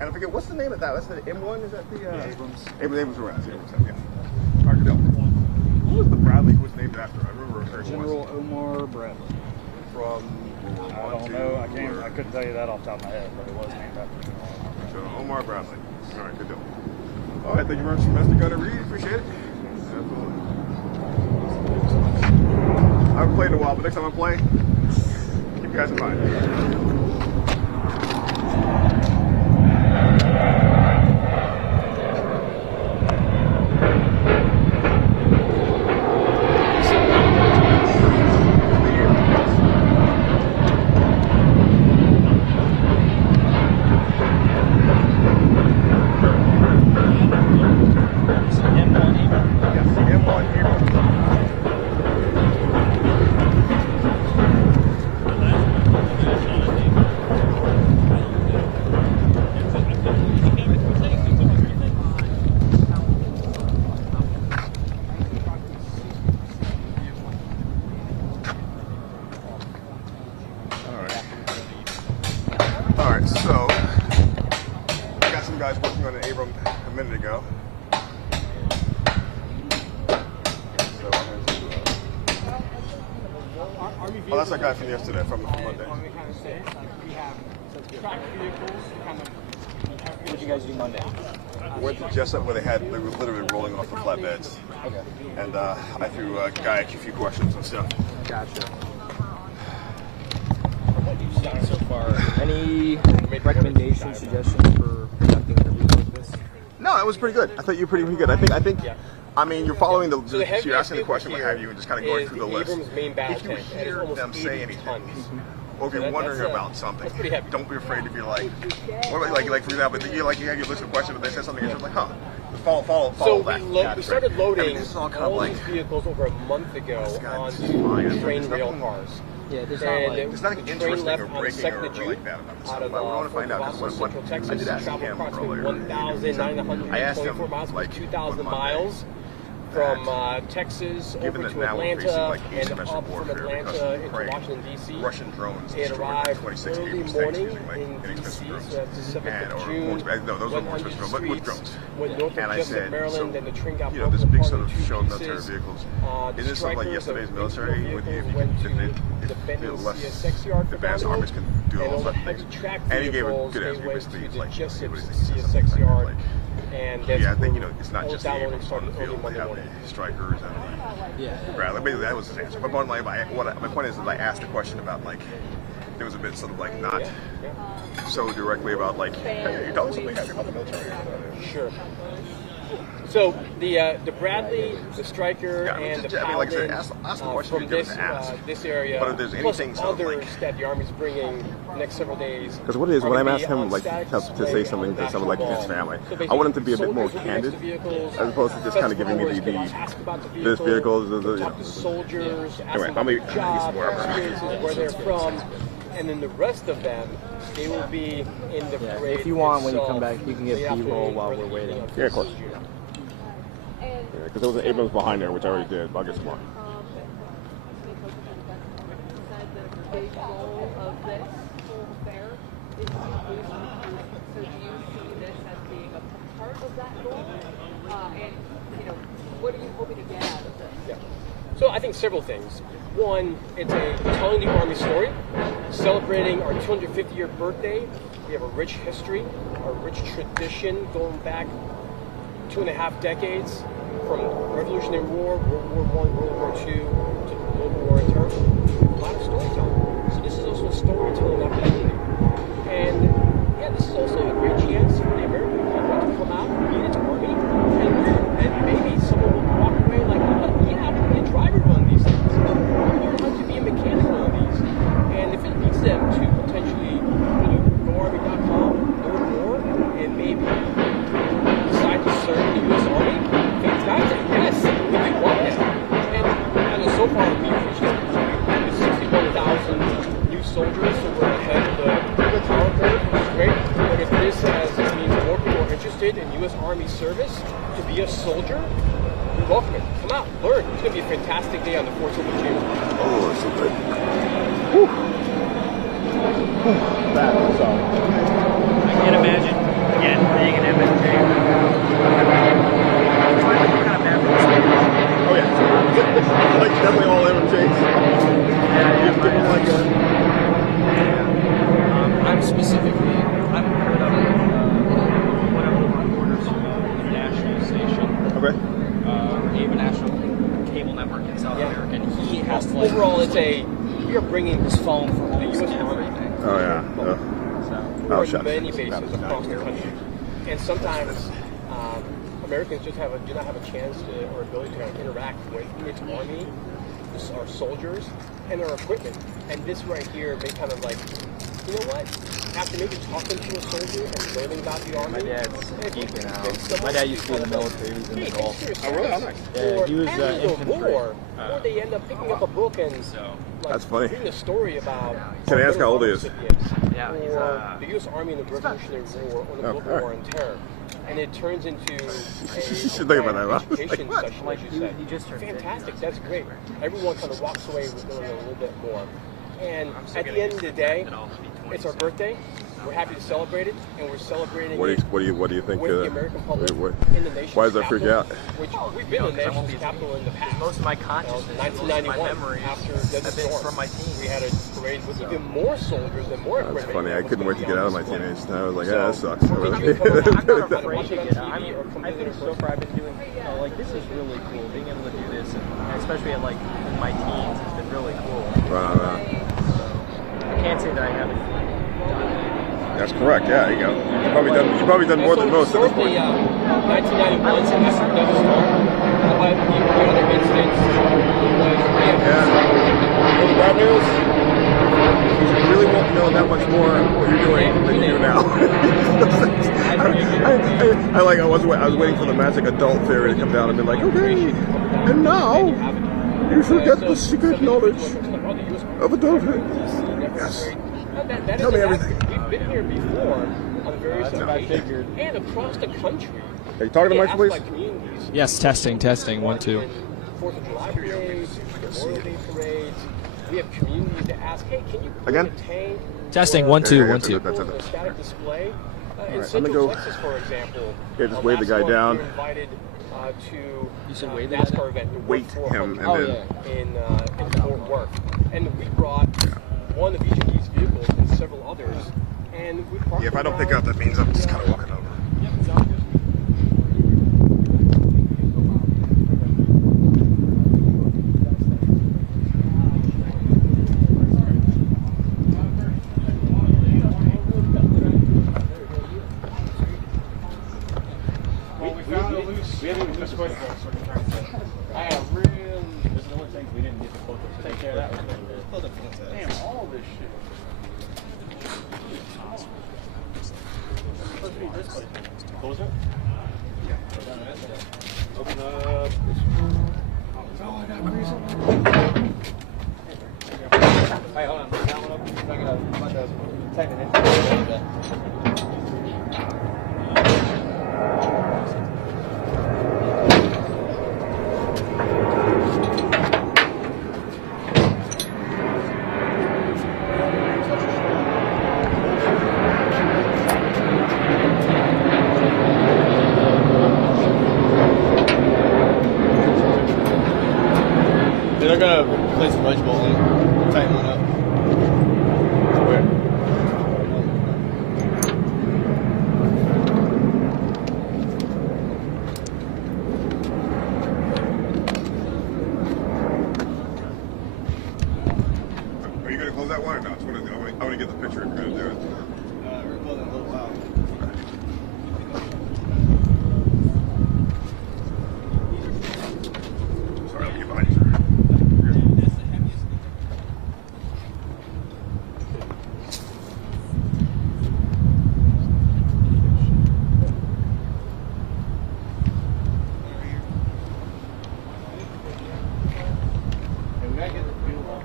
And I forget, what's the name of that? That's the M1? Is that the Abrams? Abrams Around. Yeah. Hard to know. Who was the Bradley who was named after? I remember hearing General Omar Bradley. From I don't know. I couldn't tell you that off the top of my head, but it was named after General Omar Bradley. All right, good deal. All right, thank you very much, Mr. Gunner Reed. Appreciate it. Absolutely. I haven't played in a while, but next time I play, keep you guys in mind. Alright, so I got some guys working on an Abram a minute ago. Oh, that's that guy from yesterday, from Monday. What did you guys do Monday? Went to Jessup where they were literally rolling off the flatbeds. Okay. And I threw Guy a few questions and stuff. Gotcha. So far, any recommendations, suggestions for conducting interviews like this? No, it was pretty good. I thought you were pretty good. I think. I mean, you're following so you're asking the question, what have you, and just kind of going through the list. Abrams main battle if you tank, hear them say anything, or if you're wondering about something, don't be afraid to be like, like for example, you have your list of questions, but they said something, and you're like, huh. Follow So that. we started loading all these vehicles over a month ago onto train rail cars. Yeah, there's nothing interesting or breaking or like that about this. Out of I want to find out because Central Texas, I did ask traveled him approximately earlier. 1,924 miles, 2,000 miles from Texas over to Atlanta and up from Atlanta into Washington, D.C. Russian drones It arrived early morning in D.C., so that's the 7th of June. No, those were more expensive drones. With drones. Went north of Jessup, Maryland, and the train got broken this big apart sort in of two show of military pieces. vehicles. The Is this something like Strykers yesterday's and military? vehicles If went to the the Benton less CSX yard for advanced download, armies can do and all on the sorts of heavy things. track And he gave a vehicles, good they answer. went Basically, to it's the like Jessup something CSX like yard, like, and that's yeah, I think where it's not all just the downloading Abrams on started the early field. They Monday have morning. the Strykers and the Bradley. Maybe that was his answer. But bottom line, my point is that I asked a question about like it was a bit sort of like not so directly about like, hey, you tell us something happy about the military. Sure. So the Bradley, the Stryker, and the Paladin like I said, ask the question from you're going to ask. This area, but if there's plus anything sort of others like, that the Army's bringing the next several days. because what it is, when I'm asking him on like static to display say on something the to someone like national his mall. family, So I want him to be a bit more soldiers will be next candid, to vehicles, as opposed to just kind of giving me festival goers can ask about the this vehicles. talk to soldiers, ask Anyway, them I'll be about their job, experiences, where they're from, and then the rest of them, they will be in the parade. If you want, when you come itself back, you can get late B-roll afternoon while or we're the waiting. evening of Yeah, of course. June. Because there was an Abrams behind there, which I already did. But I'll get some more. The big goal of this whole affair is to boost recruiting. So do you see this as being a part of that goal? And, you know, what are you hoping to get out of this? Yeah. So I think several things. One, it's telling the Army story, celebrating our 250-year birthday. We have a rich history, a rich tradition going back 2.5 decades, from Revolutionary War, World War I, World War II, to the Global War on Terror. A lot of storytelling. So this is also a storytelling opportunity. And yeah, this is also a great chance for the American public to come out, meet its Army, and maybe someone will walk away like, yeah, I'm going to driver one of these things. Learn how to be a mechanic on these. And if it leads them to potentially GoArmy.com, learn more, and maybe decide to serve the U.S. Army, fantastic. Yes, we do want that. And so far, we've reached 61,000 new soldiers, so we're ahead of the power curve, which is great. But if this means more people are interested in U.S. Army service to be a soldier, we welcome it. Come out, learn. It's going to be a fantastic day on the 4th of June. Oh, it's so good. Whew. I can't imagine, again, being an MFJ. Oh yeah, like definitely all MJs. I'm specifically, I'm heard of one of the reporters from an international station. Okay. Ava National Cable Network in South America, and he has to, like, overall, we are bringing his phone for the U.S. Army Oh yeah. for many bases across the country. And sometimes Americans just do not have a chance or ability to interact with its Army, our soldiers, and their equipment. And this right here may kind of like, you know what? After maybe talking to a soldier and learning about the Army, My dad's geeking out. My dad used to be in the military. He was in the Gulf. Oh really? How nice. Yeah, he was infantry. Or they end up picking up a book and That's funny. reading a story about. Can I ask how old he is? Yeah, he's or the U.S. Army in the Revolutionary War or the Global War on Terror. And it turns into You should think about that, huh? education Like, session, like you said. He just turned Fantastic, that's great. Everyone kind of walks away with knowing a little bit more. And at the end of the day, it's our birthday. We're happy to celebrate it, and we're celebrating What do you think? with the American public in the nation's Why does that freak you out? Which we've been in the nation's capital in the past. most of my consciousness, 1991, most of my memories after have Desert been Storm, from my teens. we had a parade with even more soldiers and more equipment. That's funny. I couldn't wait to get out of my teenage. I was like, yeah, that sucks. I'm not afraid to get out. I think so far I've been doing, like, this is really cool. Being able to do this, and especially at, like, in my teens, has been really cool. Right. I can't say that I haven't done anything. That's correct. Yeah, there you go. You've probably done more than most at this point. 1991 after Desert Storm, but the other instance was Yeah. Well, the bad news, now. I was waiting for the magic adult fairy to come down and be like, okay, and now you shall get the secret knowledge of adulthood. Yes. Tell me everything. We've been here before on various occasions and across the country. Are you talking to Mike, please? Yes, testing, 1, 2. 4th of July parades, Memorial Day parades. We have communities that ask, hey, can you again? tank? Testing, 1, 2, 1, 2. That's it. Static display. In Right, Central go. Texas, for example, Yeah, just wave the guy down. we were invited to You said wave the NASCAR event. Wait him and then. In Fort Worth, and we brought one of each of these vehicles and several others, and we parked. Yeah, if I don't pick up, that means I'm just kind of walking over. Yep, it's all good. We haven't even missed quite I have real. This is the one thing we didn't get the photos to take care of that. Damn, all this shit. Close it? Yeah. Open up. Oh, I got crazy. Hey, hold on. Down one up. I got a bunch of 10 minutes. They're gonna place a wedge bolt in, tighten one up. Where? Are you going to close that one or not? I want to get the picture if you're going to do it. We're closing a little while. Sorry, I'll keep behind you, sir. And we gotta get the fuel off.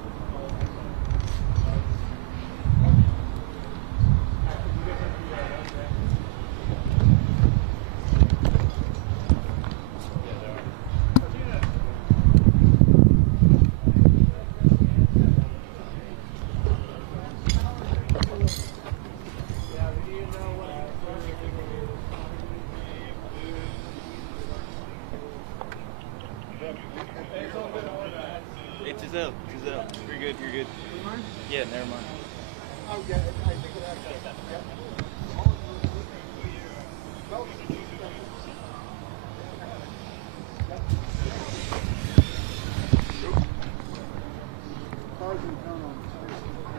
It's Giselle. You're good, you're good. Yeah, never mind.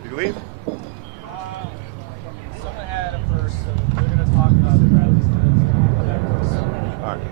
Did you leave? Someone had it first, so they're going to talk about it rather than All right.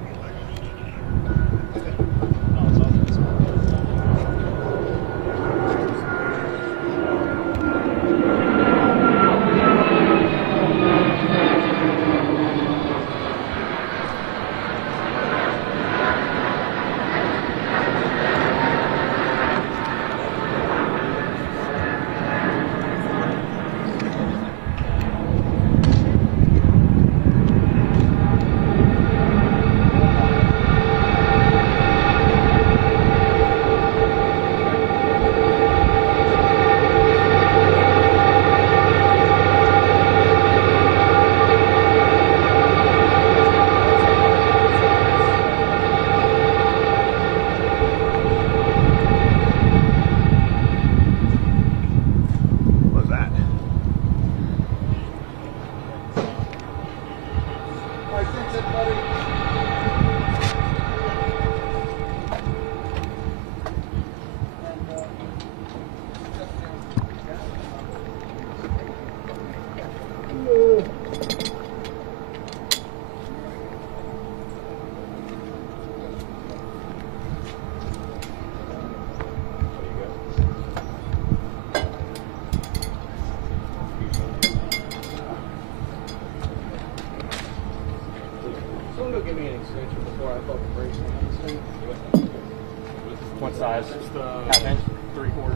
size? It's the Half inch? 3/4.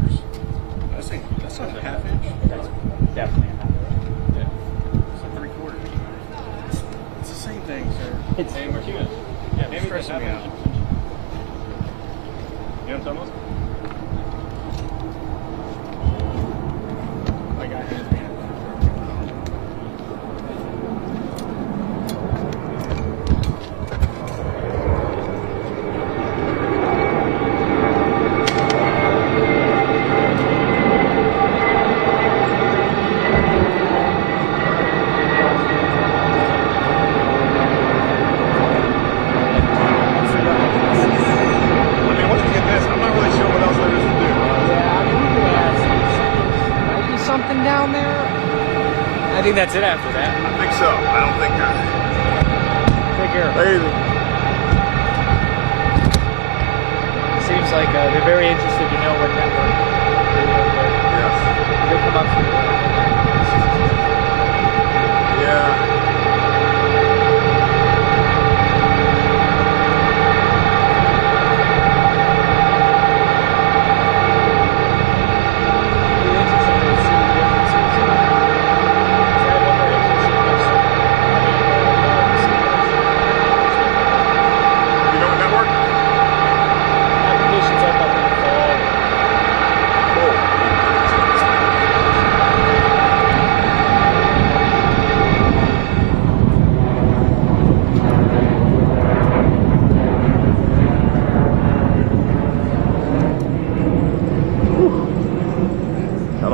That's not a half inch. That's definitely a half inch. Yeah. It's a 3/4. It's the same thing, sir. It's Hey, Martinez. Yeah, maybe stressing half me inch. out. You know what I'm talking about? Like I had. Something down there? I think that's it after that. I think so. I don't think Take care. Lazy. Seems like they're very interested to know what network they work with. Yes. They come up to Yeah.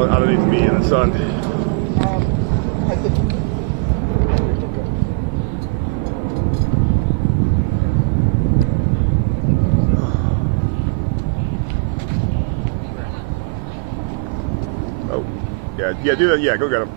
I don't need to be in the sun. Oh, yeah, do that. Yeah, go get him.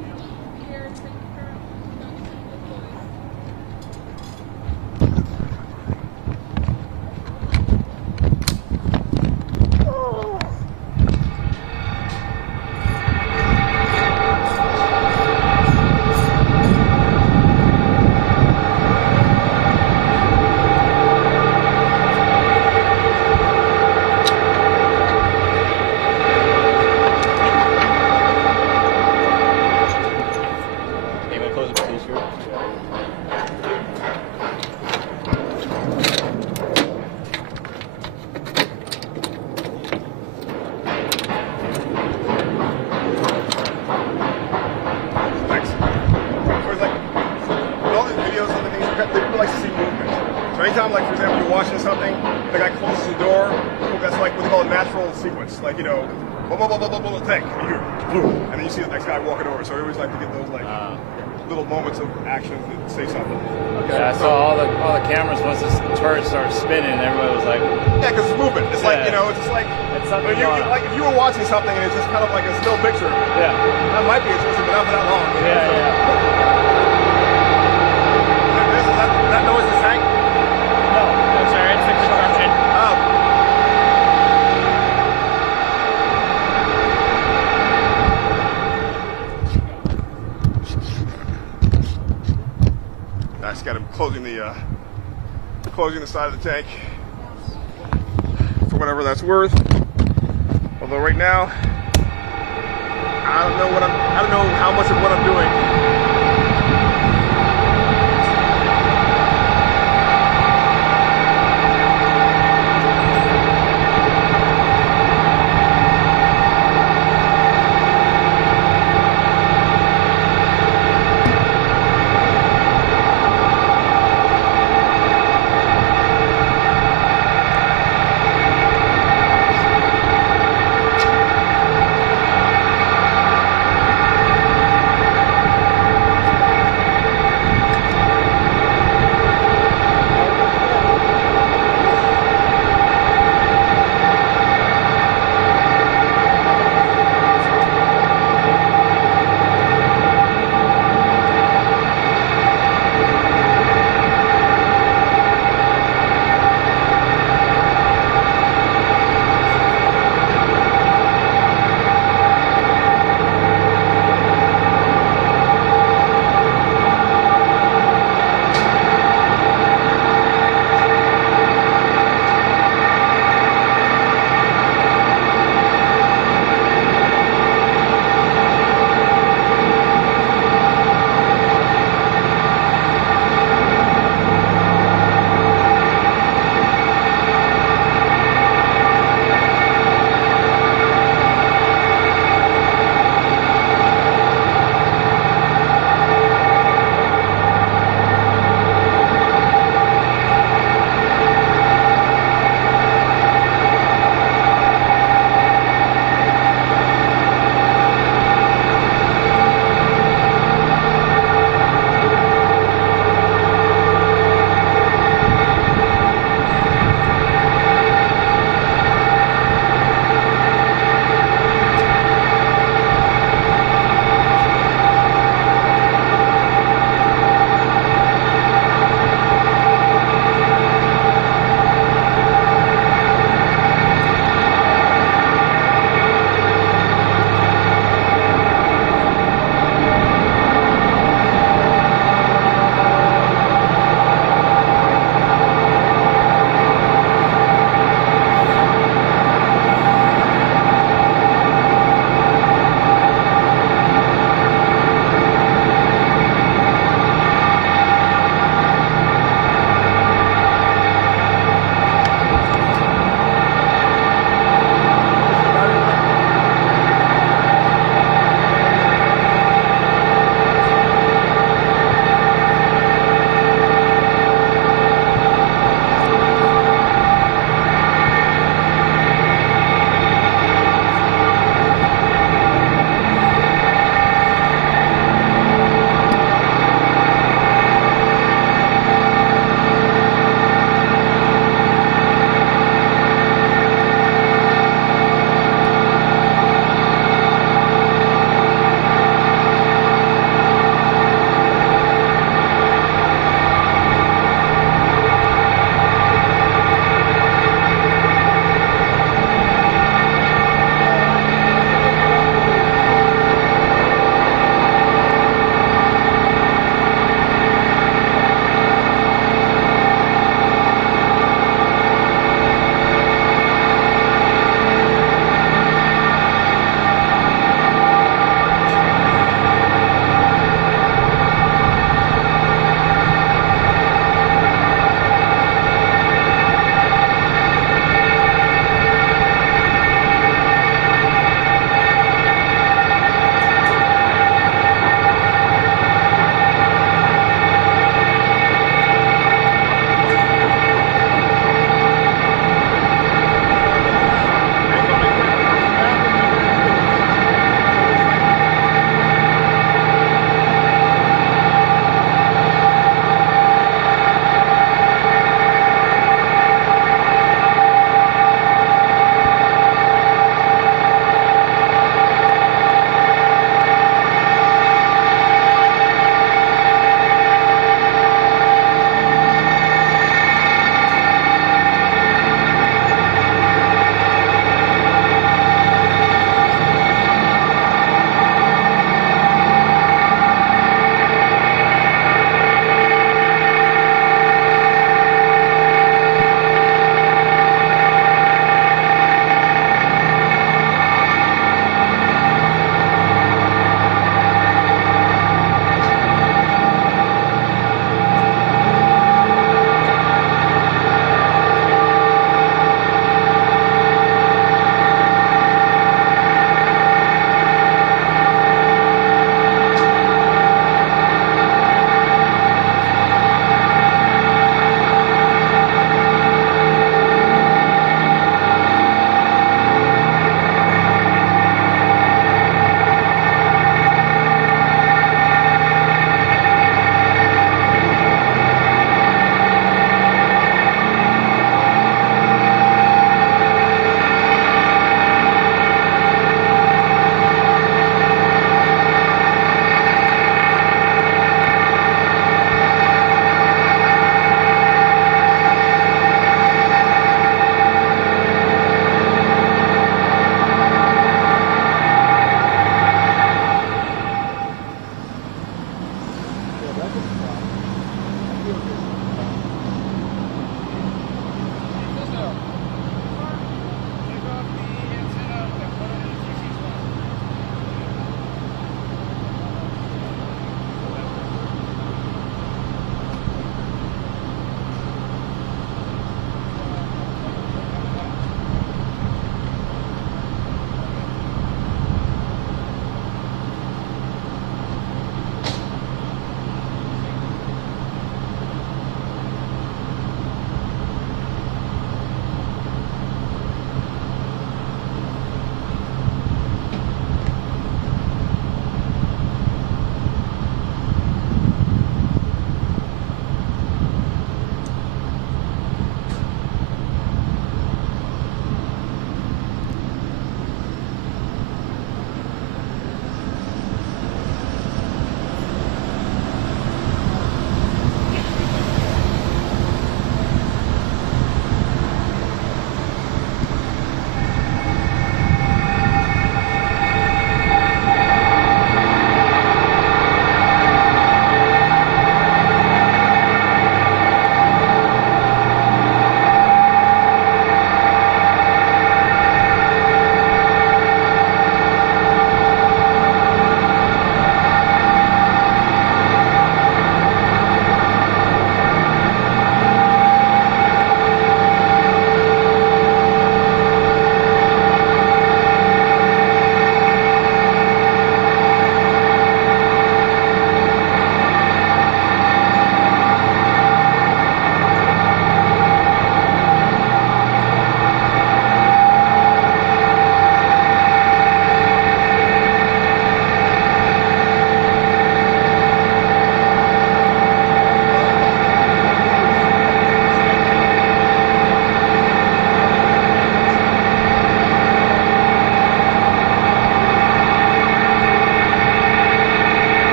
Anytime, like, for example, you're watching something, the guy closes the door, that's like what they call a natural sequence. Like, you know, blah, blah, blah, blah, blah, blah, tank, and you hear, boom, and then you see the next guy walking over. So I always like to get those, like, little moments of action that say something. Okay. Yeah, I saw all the cameras once the turret started spinning, and everybody was like, yeah, because it's movement. It's like, you know, it's just like, it's something like if you were watching something and it's just kind of like a still picture. Yeah. That might be interesting, but not for that long. Yeah, so, that noise is tank? No, that's our infant construction. Oh. I just got him closing the side of the tank for whatever that's worth. Although right now, I don't know how much of what I'm doing.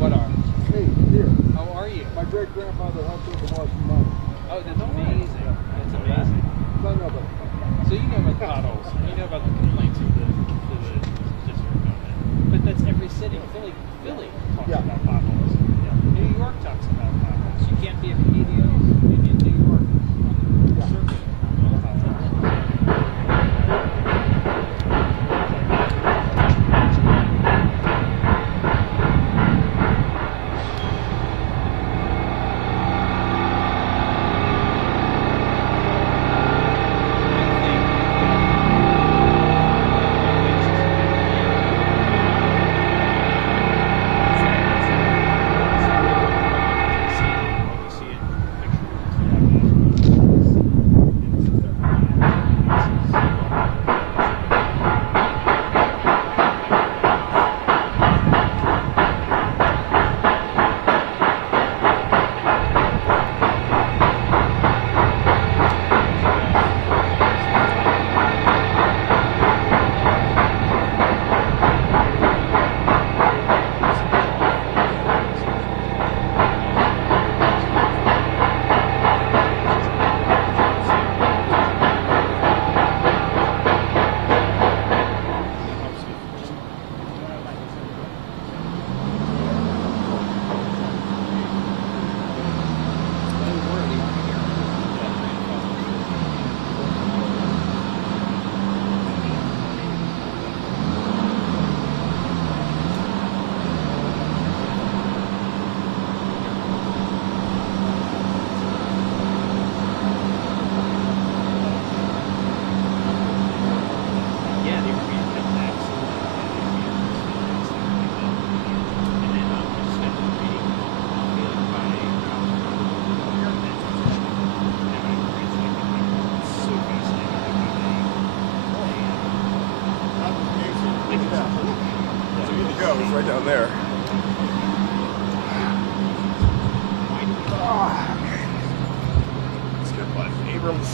What are? Hey, here. How are you? My great grandfather helped with the washing money. Oh, that's amazing. That's amazing. I know about So you know about the potholes. You know about the complaints of the district on that. But that's every city. Philly talks about potholes. New York talks about potholes. You can't be a comedian in New York on the circuit. It's right down there. Let's get by Abrams.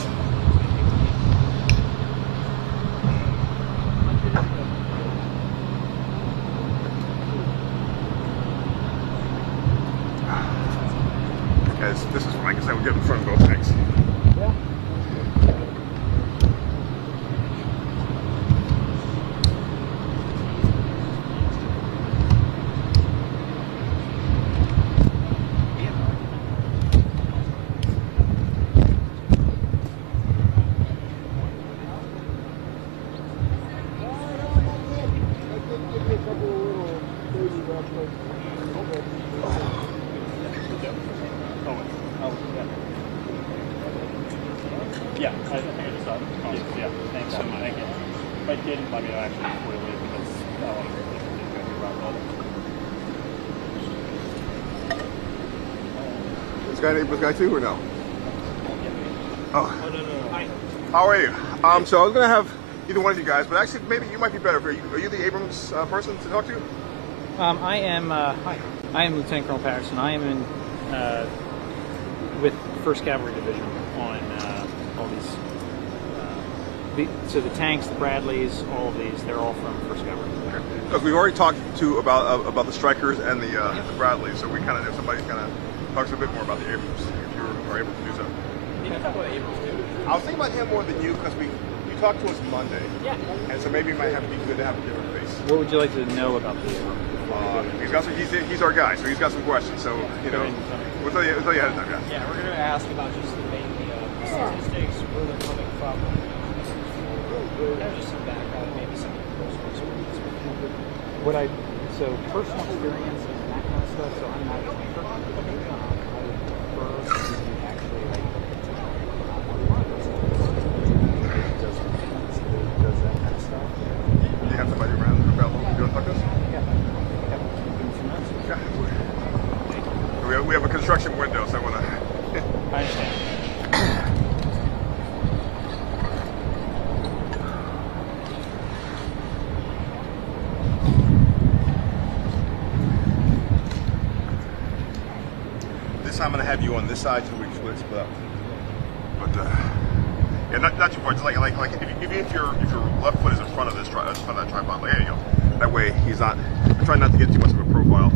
Guys, this is fine because I would get in front of both things. Yeah. Yeah, I think I just saw it. Yeah, thanks so much. Thank you. If I didn't, let me know actually before you leave because I want to go through This guy an Abrams guy too, or no? Oh. no. Hi. How are you? So I was gonna have either one of you guys, but actually maybe you might be better. Are you the Abrams person to talk to? I am. Hi. I am Lieutenant Colonel Patterson. I am in with 1st Cavalry Division on all these. So the tanks, the Bradleys, all of these, they're all from 1st Cavalry. Because we've already talked to about the Strikers and the Bradleys, so we kind of if somebody kind of talks a bit more about the Abrams, if you are able to do so. You can talk about Abrams too. I was thinking about him more than you because you talked to us Monday. Yeah. And so maybe it might have to be good to have a different face. What would you like to know about this? He's our guy, so he's got some questions. So we'll tell you ahead of time. Yeah, we're going to ask about just mainly statistics, where they're coming from, just some background, maybe some personal experience. So personal experience and that kind of stuff. So I'm not a tanker. I would prefer to actually does that kind of stuff. Do you have somebody around available to talk to us? Yeah. We have a construction window, so I want to. I understand. This time I'm going to have you on this side so we can split up. But yeah, not too far. Just like if your left foot is in front of that tripod, like, there you go. That way he's not. I try not to get too much of a profile.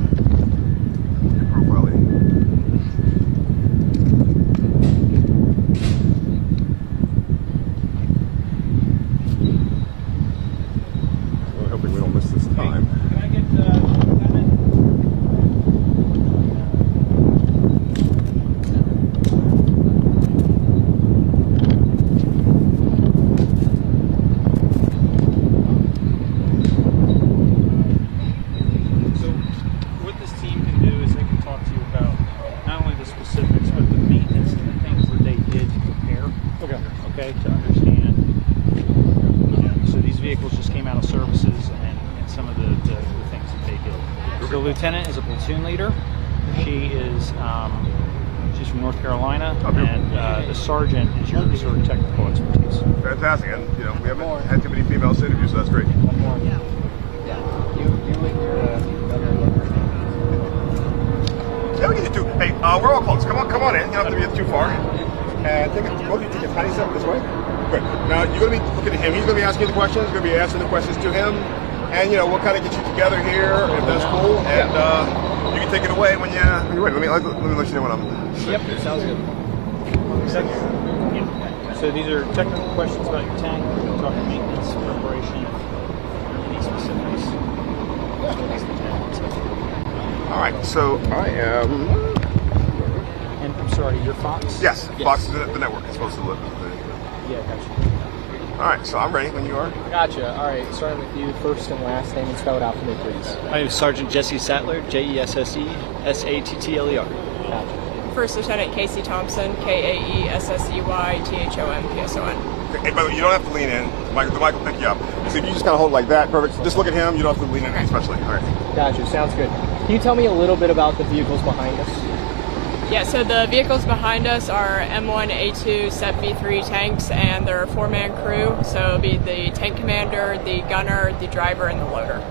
lieutenant is a platoon leader. She is she's from North Carolina, and the sergeant is your sort of technical expertise. Fantastic, and we haven't had too many females to interview, so that's great. One more. Yeah. You and your Yeah, we can do two. Hey, we're all close. Come on in. You don't have to be too far. And both of you take a tiny step this way. Good. Now you're going to be looking at him. He's going to be asking you the questions. You're going to be answering the questions to him. And we'll kind of get you together here, if that's cool. And you can take it away when you're ready. Let me let you know when I'm. Yep, sounds good. So these are technical questions about your tank. We're talking maintenance, preparation, any specifics. All right. So I am. And I'm sorry, you're Fox? Yes. Fox is the network. It's supposed to live. Yeah, gotcha. All right. So I'm ready when you are. Gotcha. All right. Starting with you, first and last name, and spell it out for me, please. My name is Sergeant Jesse Sattler, JESSE-SATTLER. Gotcha. First Lieutenant Casey Thompson, KAESSEYTHOMPSON. Hey, by the way, you don't have to lean in. The mic will pick you up. So if you just kind of hold it like that, perfect. Just look at him. You don't have to lean in, especially. All right. Gotcha. Sounds good. Can you tell me a little bit about the vehicles behind us? Yeah, so the vehicles behind us are M1A2 SEP V3 tanks, and they're a 4-man crew. So it'll be the tank commander, the gunner, the driver, and the loader.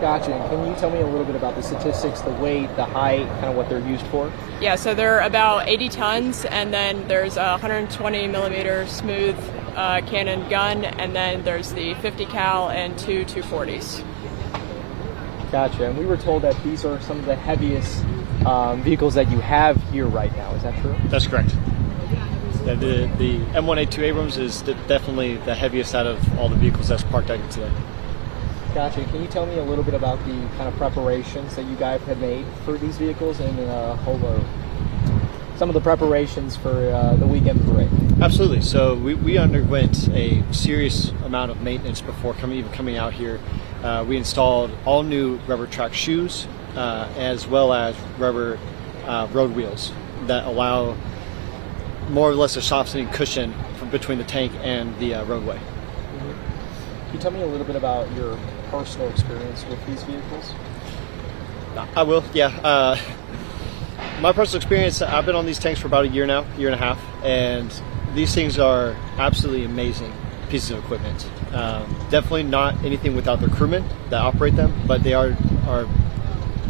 Gotcha. Can you tell me a little bit about the statistics, the weight, the height, kind of what they're used for? Yeah, so they're about 80 tons, and then there's a 120 millimeter smooth cannon gun, and then there's the 50 cal and two 240s. Gotcha. And we were told that these are some of the heaviest vehicles that you have here right now. Is that true? That's correct. The M1A2 Abrams is definitely the heaviest out of all the vehicles that's parked out here today. Gotcha. Can you tell me a little bit about the kind of preparations that you guys have made for these vehicles and some of the preparations for the weekend parade? Absolutely. So we underwent a serious amount of maintenance before coming out here. We installed all new rubber track shoes as well as rubber road wheels that allow more or less a softening cushion between the tank and the roadway. Can you tell me a little bit about your personal experience with these vehicles? I will, yeah. My personal experience, I've been on these tanks for about a year now, year and a half, and these things are absolutely amazing pieces of equipment. Definitely not anything without their crewmen that operate them, but they are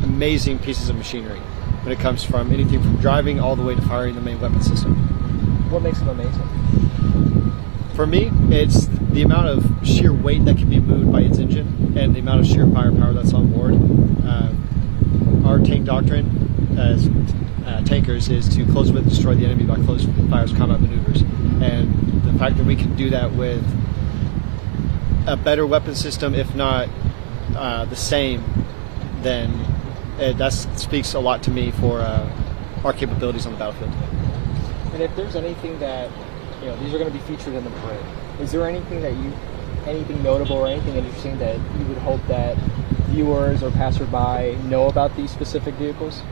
amazing pieces of machinery when it comes from anything from driving all the way to firing the main weapon system. What makes them amazing? For me, it's the amount of sheer weight that can be moved by its engine and the amount of sheer firepower that's on board. Our tank doctrine as tankers is to close with, destroy the enemy by close fires combat maneuvers. And the fact that we can do that with a better weapon system, if not the same, then that speaks a lot to me for our capabilities on the battlefield. And if there's anything that, these are going to be featured in the parade, is there anything notable or anything interesting that you would hope that viewers or passerby know about these specific vehicles?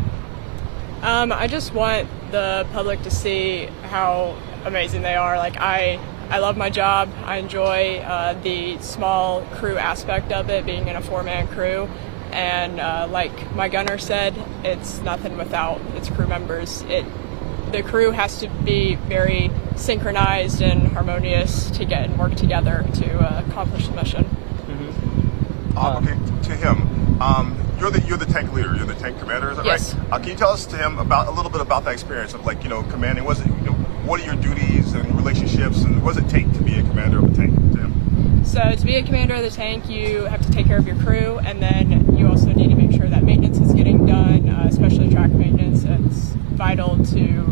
I just want the public to see how amazing they are. Like, I love my job. I enjoy the small crew aspect of it, being in a 4-man crew. And like my gunner said, it's nothing without its crew members. The crew has to be very synchronized and harmonious to get and work together to accomplish the mission. Okay, to him, you're the tank leader. You're the tank commander. Is that yes. right? Can you tell us to him a little bit about that experience of commanding? What are your duties and relationships, and what does it take to be a commander of a tank? To him. So to be a commander of the tank, you have to take care of your crew, and then you also need to make sure that maintenance is getting done, especially track maintenance. It's vital to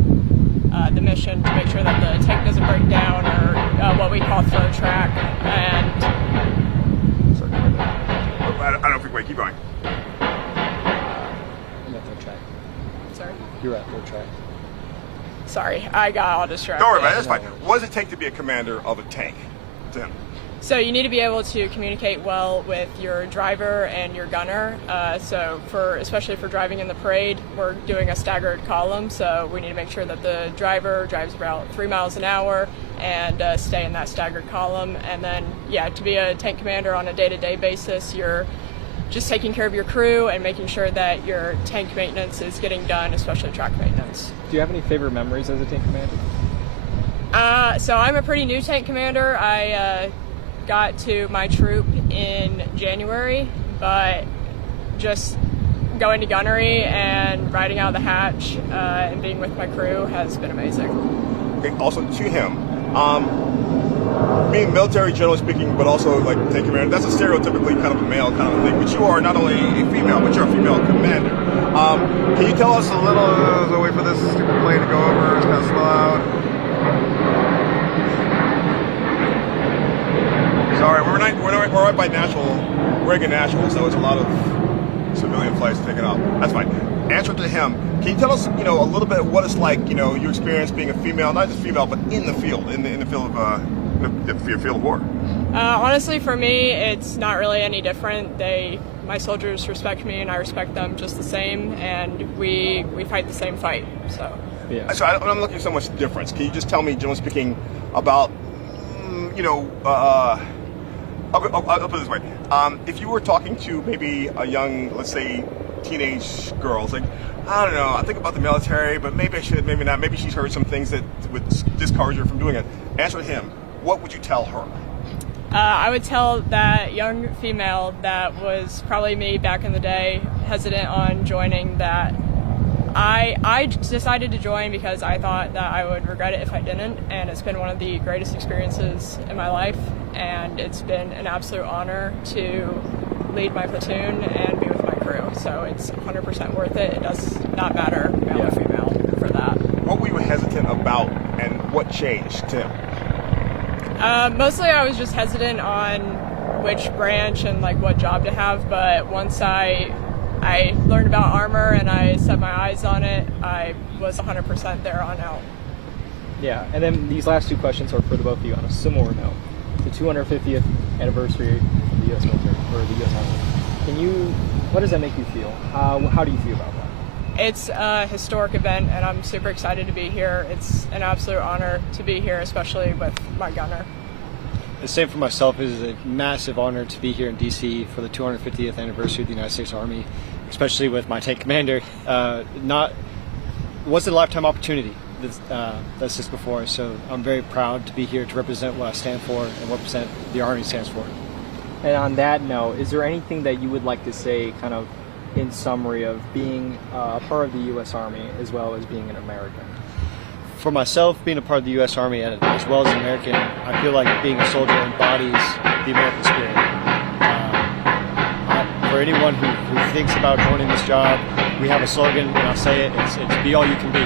the mission to make sure that the tank doesn't break down, or what we call throw track. And sorry, I don't know if we wait. Keep going. I'm at third track. Sorry. You're at third track. Sorry, I got all distracted. Don't worry about it. That's fine. What does it take to be a commander of a tank? To him. So you need to be able to communicate well with your driver and your gunner. Especially for driving in the parade, we're doing a staggered column, so we need to make sure that the driver drives about 3 miles an hour and stay in that staggered column. And then, to be a tank commander on a day-to-day basis, you're just taking care of your crew and making sure that your tank maintenance is getting done, especially track maintenance. Do you have any favorite memories as a tank commander? So I'm a pretty new tank commander. I got to my troop in January, but just going to gunnery and riding out of the hatch and being with my crew has been amazing. Okay, also to him, being military, generally speaking, but also like tank commander, that's a stereotypically kind of a male kind of thing. But you are not only a female, but you're a female commander. Can you tell us a little? There's a way for this plane to go over. It's kind of slow out. Sorry, we're right by Reagan National, so it's a lot of civilian flights taking off. That's fine. Answer to him. Can you tell us, a little bit what it's like, your experience being a female, not just female, but in the field, in the field of the field of war? Honestly, for me, it's not really any different. My soldiers respect me, and I respect them just the same, and we fight the same fight. So. Yeah. So I'm not looking at so much difference. Can you just tell me, generally speaking, about, I'll put it this way. If you were talking to maybe a young, let's say, teenage girl, it's like, I don't know, I think about the military, but maybe I should, maybe not. Maybe she's heard some things that would discourage her from doing it. Answer him. What would you tell her? I would tell that young female that was probably me back in the day, hesitant on joining, that I decided to join because I thought that I would regret it if I didn't, and it's been one of the greatest experiences in my life, and it's been an absolute honor to lead my platoon and be with my crew. So it's 100% worth it. It does not matter, male or female, for that. What were you hesitant about, and what changed, Tim? Mostly I was just hesitant on which branch and like what job to have, but once I learned about armor and I set my eyes on it, I was 100% there on out. Yeah, and then these last two questions are for the both of you on a similar note. The 250th anniversary of the U.S. military, or the U.S. Army. What does that make you feel? How do you feel about that? It's a historic event, and I'm super excited to be here. It's an absolute honor to be here, especially with my gunner. The same for myself. It is a massive honor to be here in D.C. for the 250th anniversary of the United States Army, especially with my tank commander. Wasn't a lifetime opportunity that's just before us, so I'm very proud to be here to represent what I stand for and what the Army stands for. And on that note, is there anything that you would like to say kind of in summary of being a part of the U.S. Army as well as being an American? For myself, being a part of the U.S. Army as well as an American, I feel like being a soldier embodies the American spirit. For anyone who thinks about joining this job, we have a slogan, and I'll say it, it's be all you can be.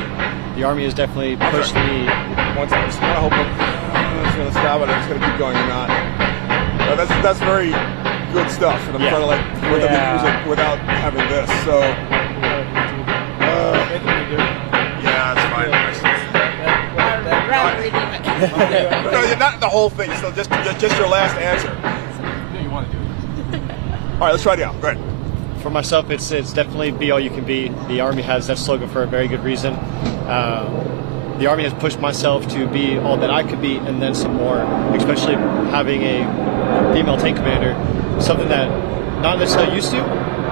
The Army has definitely pushed me. One second, I just kind of hope it's going to stop it, it's going to keep going or not. That's very good stuff, and I'm trying to put the music without having this, so. Yeah, it's fine. No, not the whole thing, so just your last answer. You want to do it. All right, let's try it out. Go ahead. For myself, it's definitely be all you can be. The Army has that slogan for a very good reason. The Army has pushed myself to be all that I could be and then some more, especially having a female tank commander, something that not necessarily used to,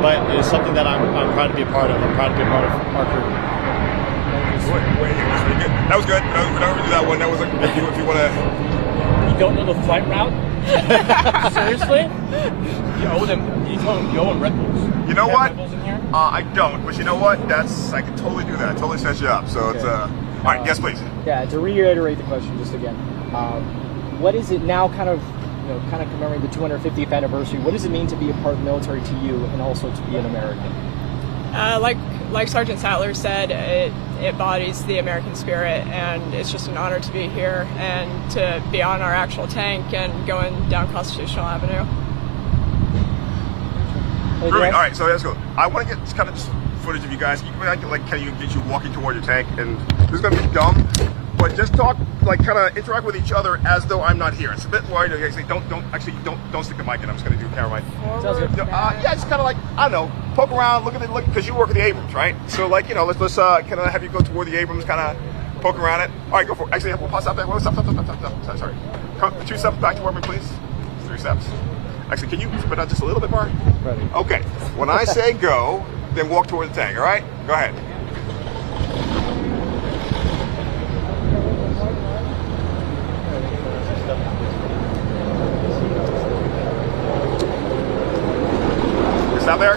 but it's something that I'm proud to be a part of. I'm proud to be a part of our crew. That was good. We're not going to do that one. That was if you want to. You don't know the flight route? Seriously? You told them go on Red Bulls. You know what? I don't, but you know what? I can totally do that. Totally set you up. So it's all right. Yes, please. Yeah. To reiterate the question just again, what is it now? Kind of commemorating the 250th anniversary. What does it mean to be a part of the military to you, and also to be an American? Like Sergeant Sattler said, it embodies the American spirit, and it's just an honor to be here and to be on our actual tank and going down Constitutional Avenue. All right, so let's go. I want to get kind of just footage of you guys. Can you get you walking toward your tank, and this is going to be dumb, but just talk, kind of interact with each other as though I'm not here. It's a bit worried. Actually, don't stick the mic in. I'm just going to do camera mic. Yeah, just kind of I don't know, poke around, look because you work at the Abrams, right? So let's kind of have you go toward the Abrams, kind of poke around it. All right, go for it. Actually, we'll stop there. Stop. Sorry. Come 2 steps back toward me, please. 3 steps. Actually, can you spit out just a little bit more? Ready. Okay. When I say go, then walk toward the tank. All right? Go ahead. You stop there.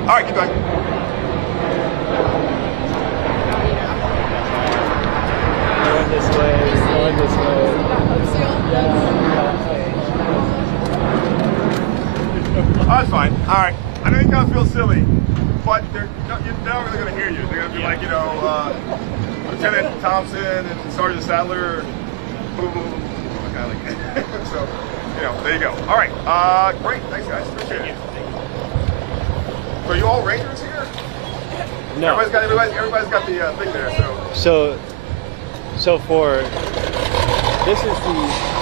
All right, keep going. Going this way, going this way. Oh, that's fine. All right. I know you guys feel silly, but they're not really going to hear you. They're going to be like, Lieutenant Thompson and Sergeant Sadler. Boom, boom, boom, kind of like so, there you go. All right. Great. Thanks, guys. Appreciate it. So you all Rangers here? No. Everybody's got the thing there. So for this is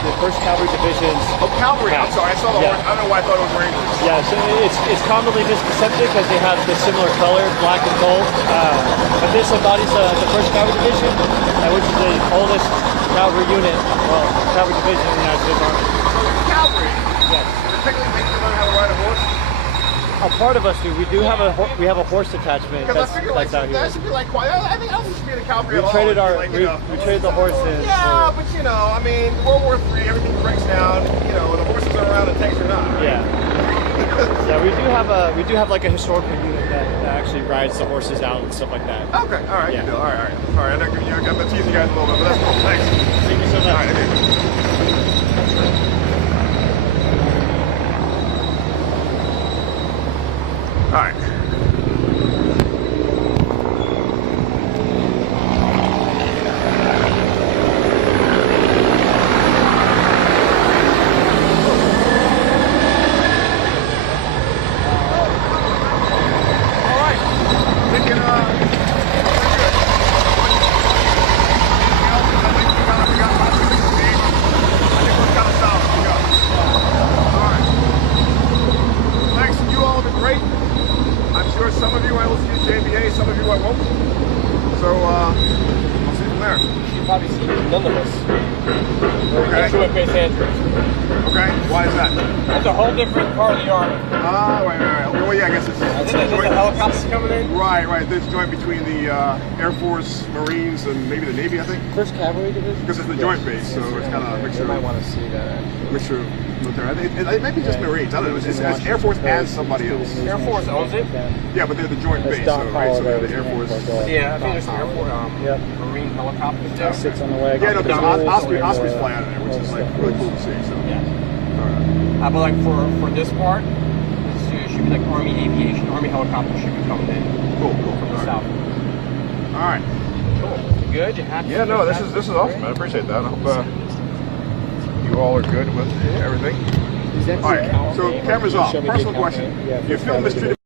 the First Cavalry Division's. Oh, Cavalry. I'm sorry. I saw the horse. I don't know why I thought it was Rangers. Yeah, so it's commonly misconcepted because they have the similar color, black and gold. But this embodies the First Cavalry Division, which is the oldest cavalry unit, cavalry division in the United States Army. So cavalry. Yes. Particularly make you learn how to ride a horse. A part of us do. We do have a horse attachment. Because I figure that should be like quiet. I think I should be in the cavalry at all. We traded the horses. Yeah, but I mean, World War III, everything breaks down. The horses are around, the tanks are not. Yeah. Yeah, we do have like a historical unit that actually rides the horses out and stuff like that. Okay, all right, yeah. All right. Sorry, I'm teasing you guys a little bit, but that's cool. Thanks. Thank you so much. All right, okay. All right. Some of you I will see at JBA, some of you I won't. So, I'll see you from there. You probably see none of us. Okay. We're at Base Andrews. Okay, why is that? That's a whole different part of the Army. Right. Well, yeah, I guess it's There's the helicopters coming in? Right. There's a joint between the Air Force, Marines, and maybe the Navy, I think. First Cavalry Division? Because it's the joint base, so it's kind of a mixture. You might want to see that. Mixture of military. It might be just Marines. I don't know. It's Air Force and somebody else. Air Force owns it? Yeah, but they're the joint base, so they're the Air Force. Yeah, I think there's some Air Force, Marine helicopters there. Sits on the way. Yeah, no, there's Ospreys fly out of there, which is like really cool to see. So. Yeah. But like for this part, it should be like Army aviation, Army helicopters should be coming in. Cool. From the south. All right. Cool. You good? You happy? Yeah, no, this is awesome, man. I appreciate that. I hope you all are good with everything. All right, so camera's off. Personal question: you feel mistreated?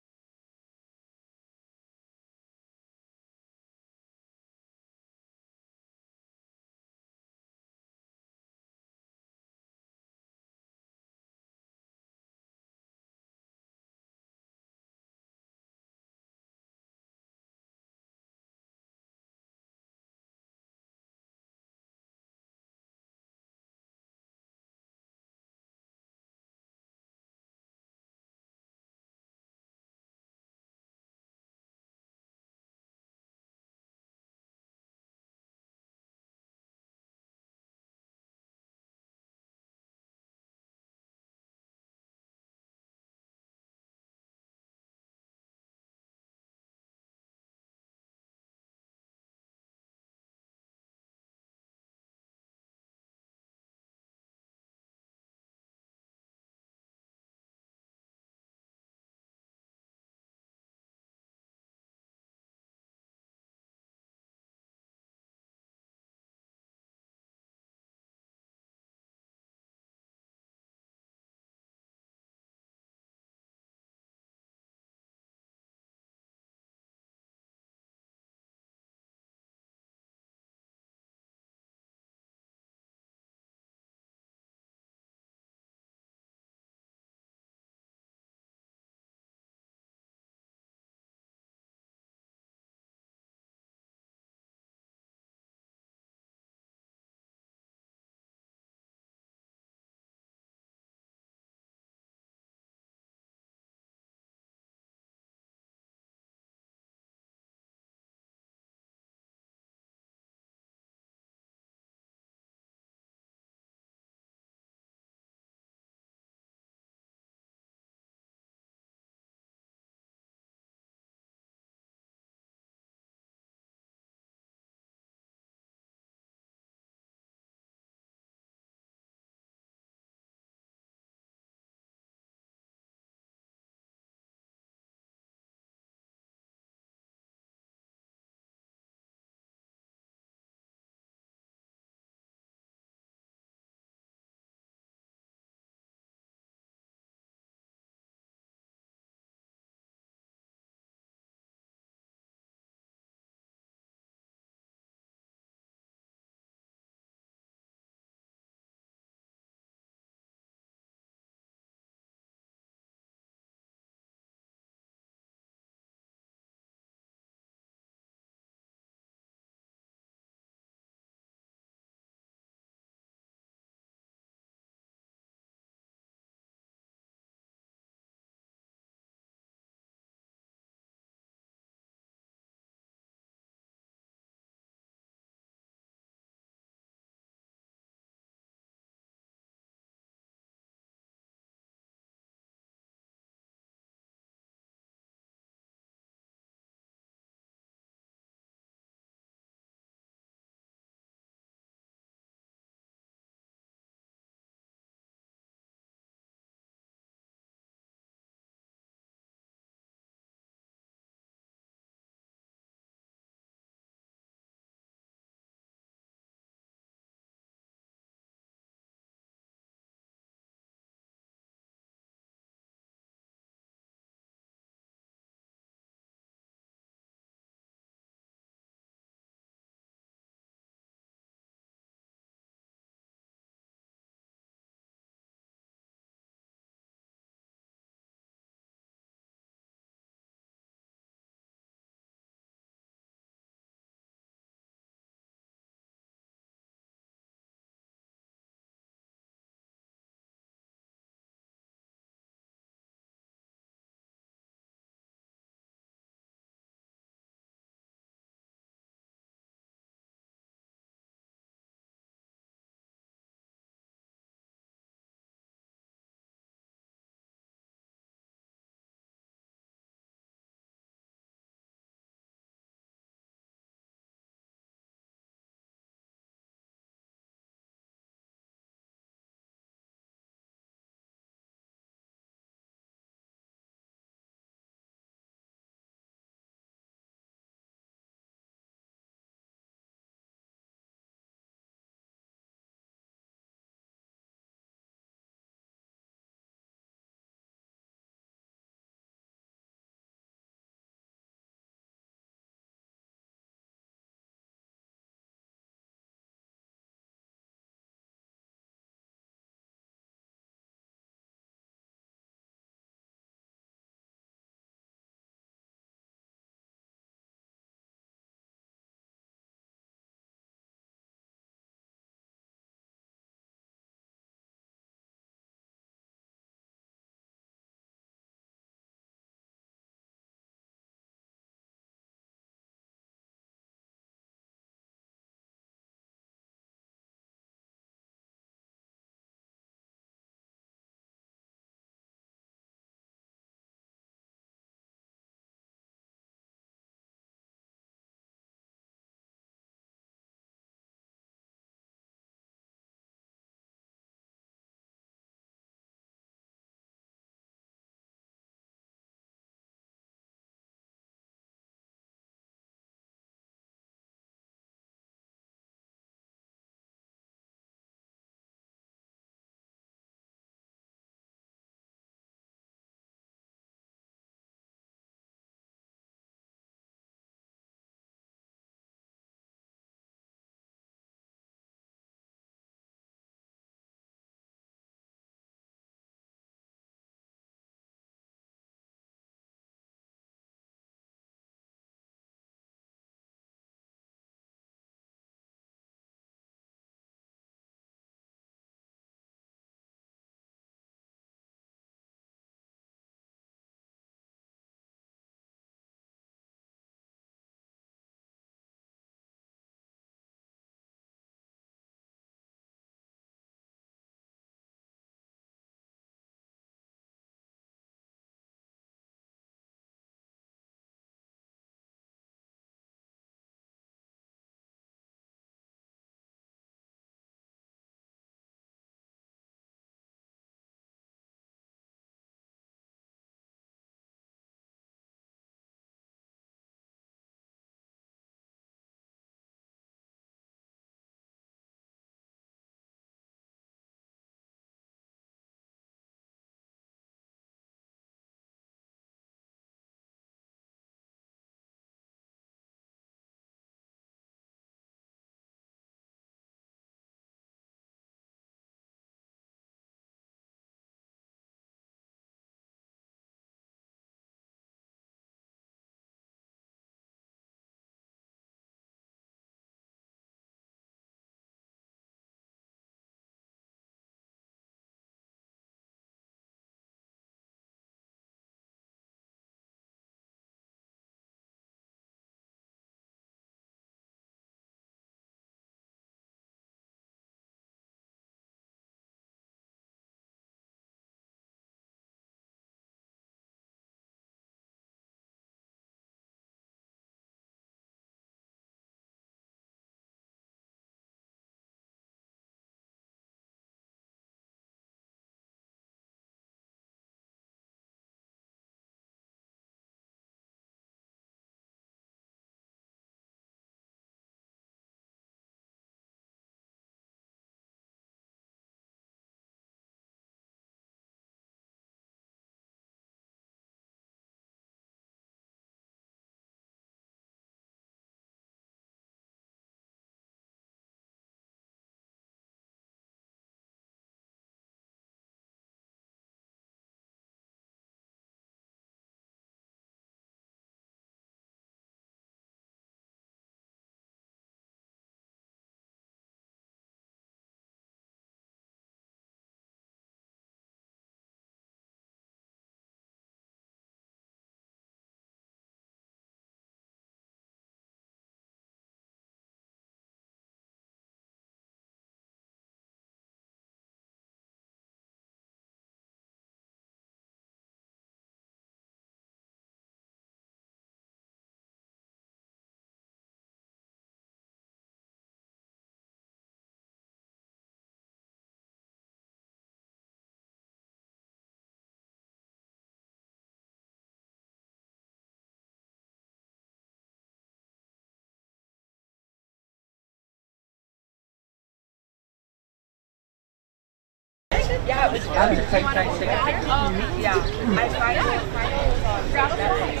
Yeah, it was good. You want to move down? Yeah. I finally was on Saturday.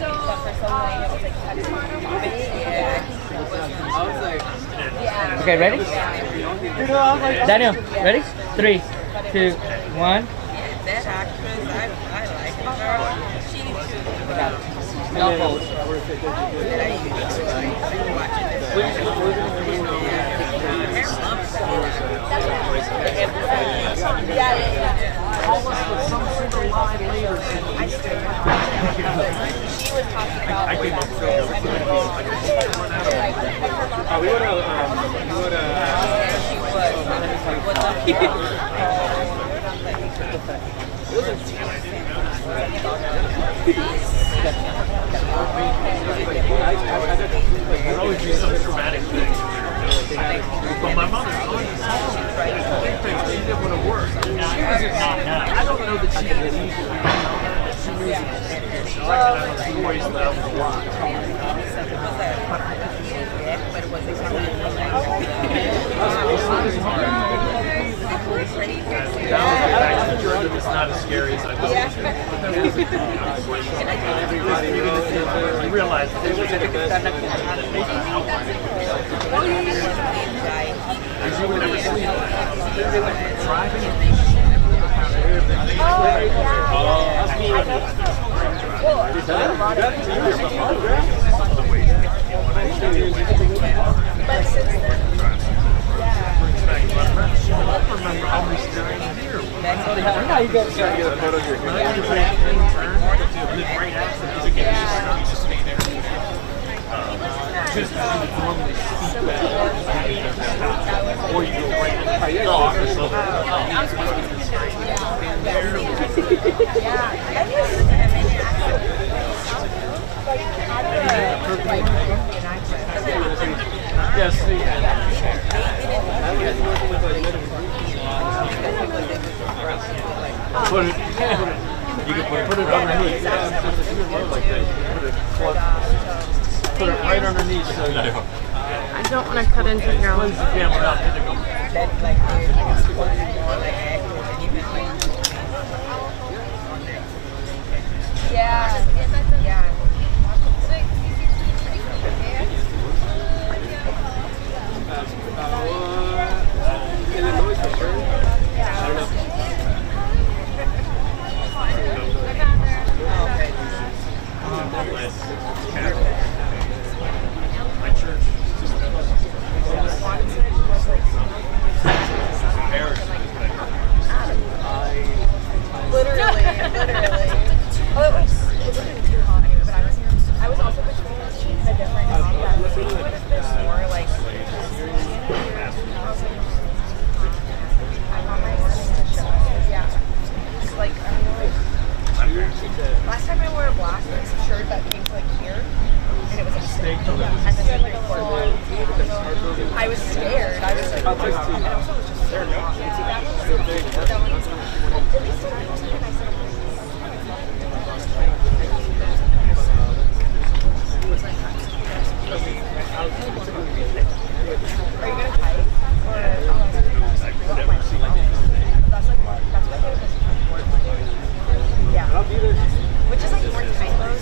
But for so long, it was like, Okay, ready? Daniel, ready? 3, 2, 1. That actress, I like her. She There'd always be some traumatic thing. But my mother, she didn't want to work. She was I don't know that she did easily. She recognized the voice that I was it's not as scary as I thought. You realize that you would never sleep. Driving. But since then, I don't remember how many staring here. You guys gotta get a photo of your just stay there. Just normally speak back. Or you go right in the office. Yes, put it. You can put it underneath. Put it right underneath. So I don't want to cut into your own. yeah. Yeah. Illinois for sure. I don't know. My church. Literally. Oh, it wasn't too hot anyway, but I was also between a different job that would have been more like I want my arms to show. Yeah. Like, last time I wore a black shirt that came to like here, and it was like snake. And then had like a full I was scared. I was like, oh my God. And also it was just so hot. That one was at least it was like a nice little Are you gonna type? Or that's like that's what I did. Yeah. Which is like more typos.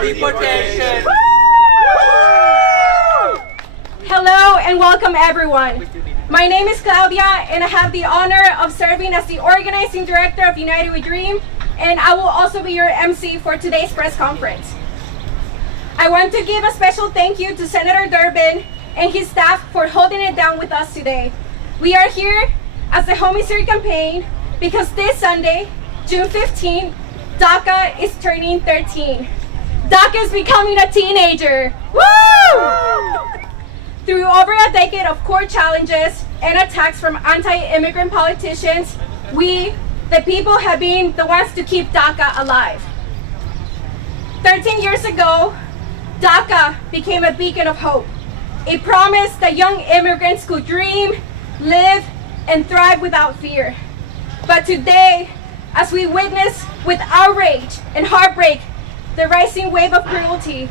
deportation! Hello and welcome everyone. My name is Claudia and I have the honor of serving as the organizing director of United We Dream, and I will also be your MC for today's press conference. I want to give a special thank you to Senator Durbin and his staff for holding it down with us today. We are here as the Home Is Here campaign because this Sunday, June 15, DACA is turning 13. DACA is becoming a teenager. Woo! Through over a decade of court challenges and attacks from anti-immigrant politicians, we, the people, have been the ones to keep DACA alive. 13 years ago, DACA became a beacon of hope. It promised that young immigrants could dream, live, and thrive without fear. But today, as we witness with outrage and heartbreak the rising wave of cruelty,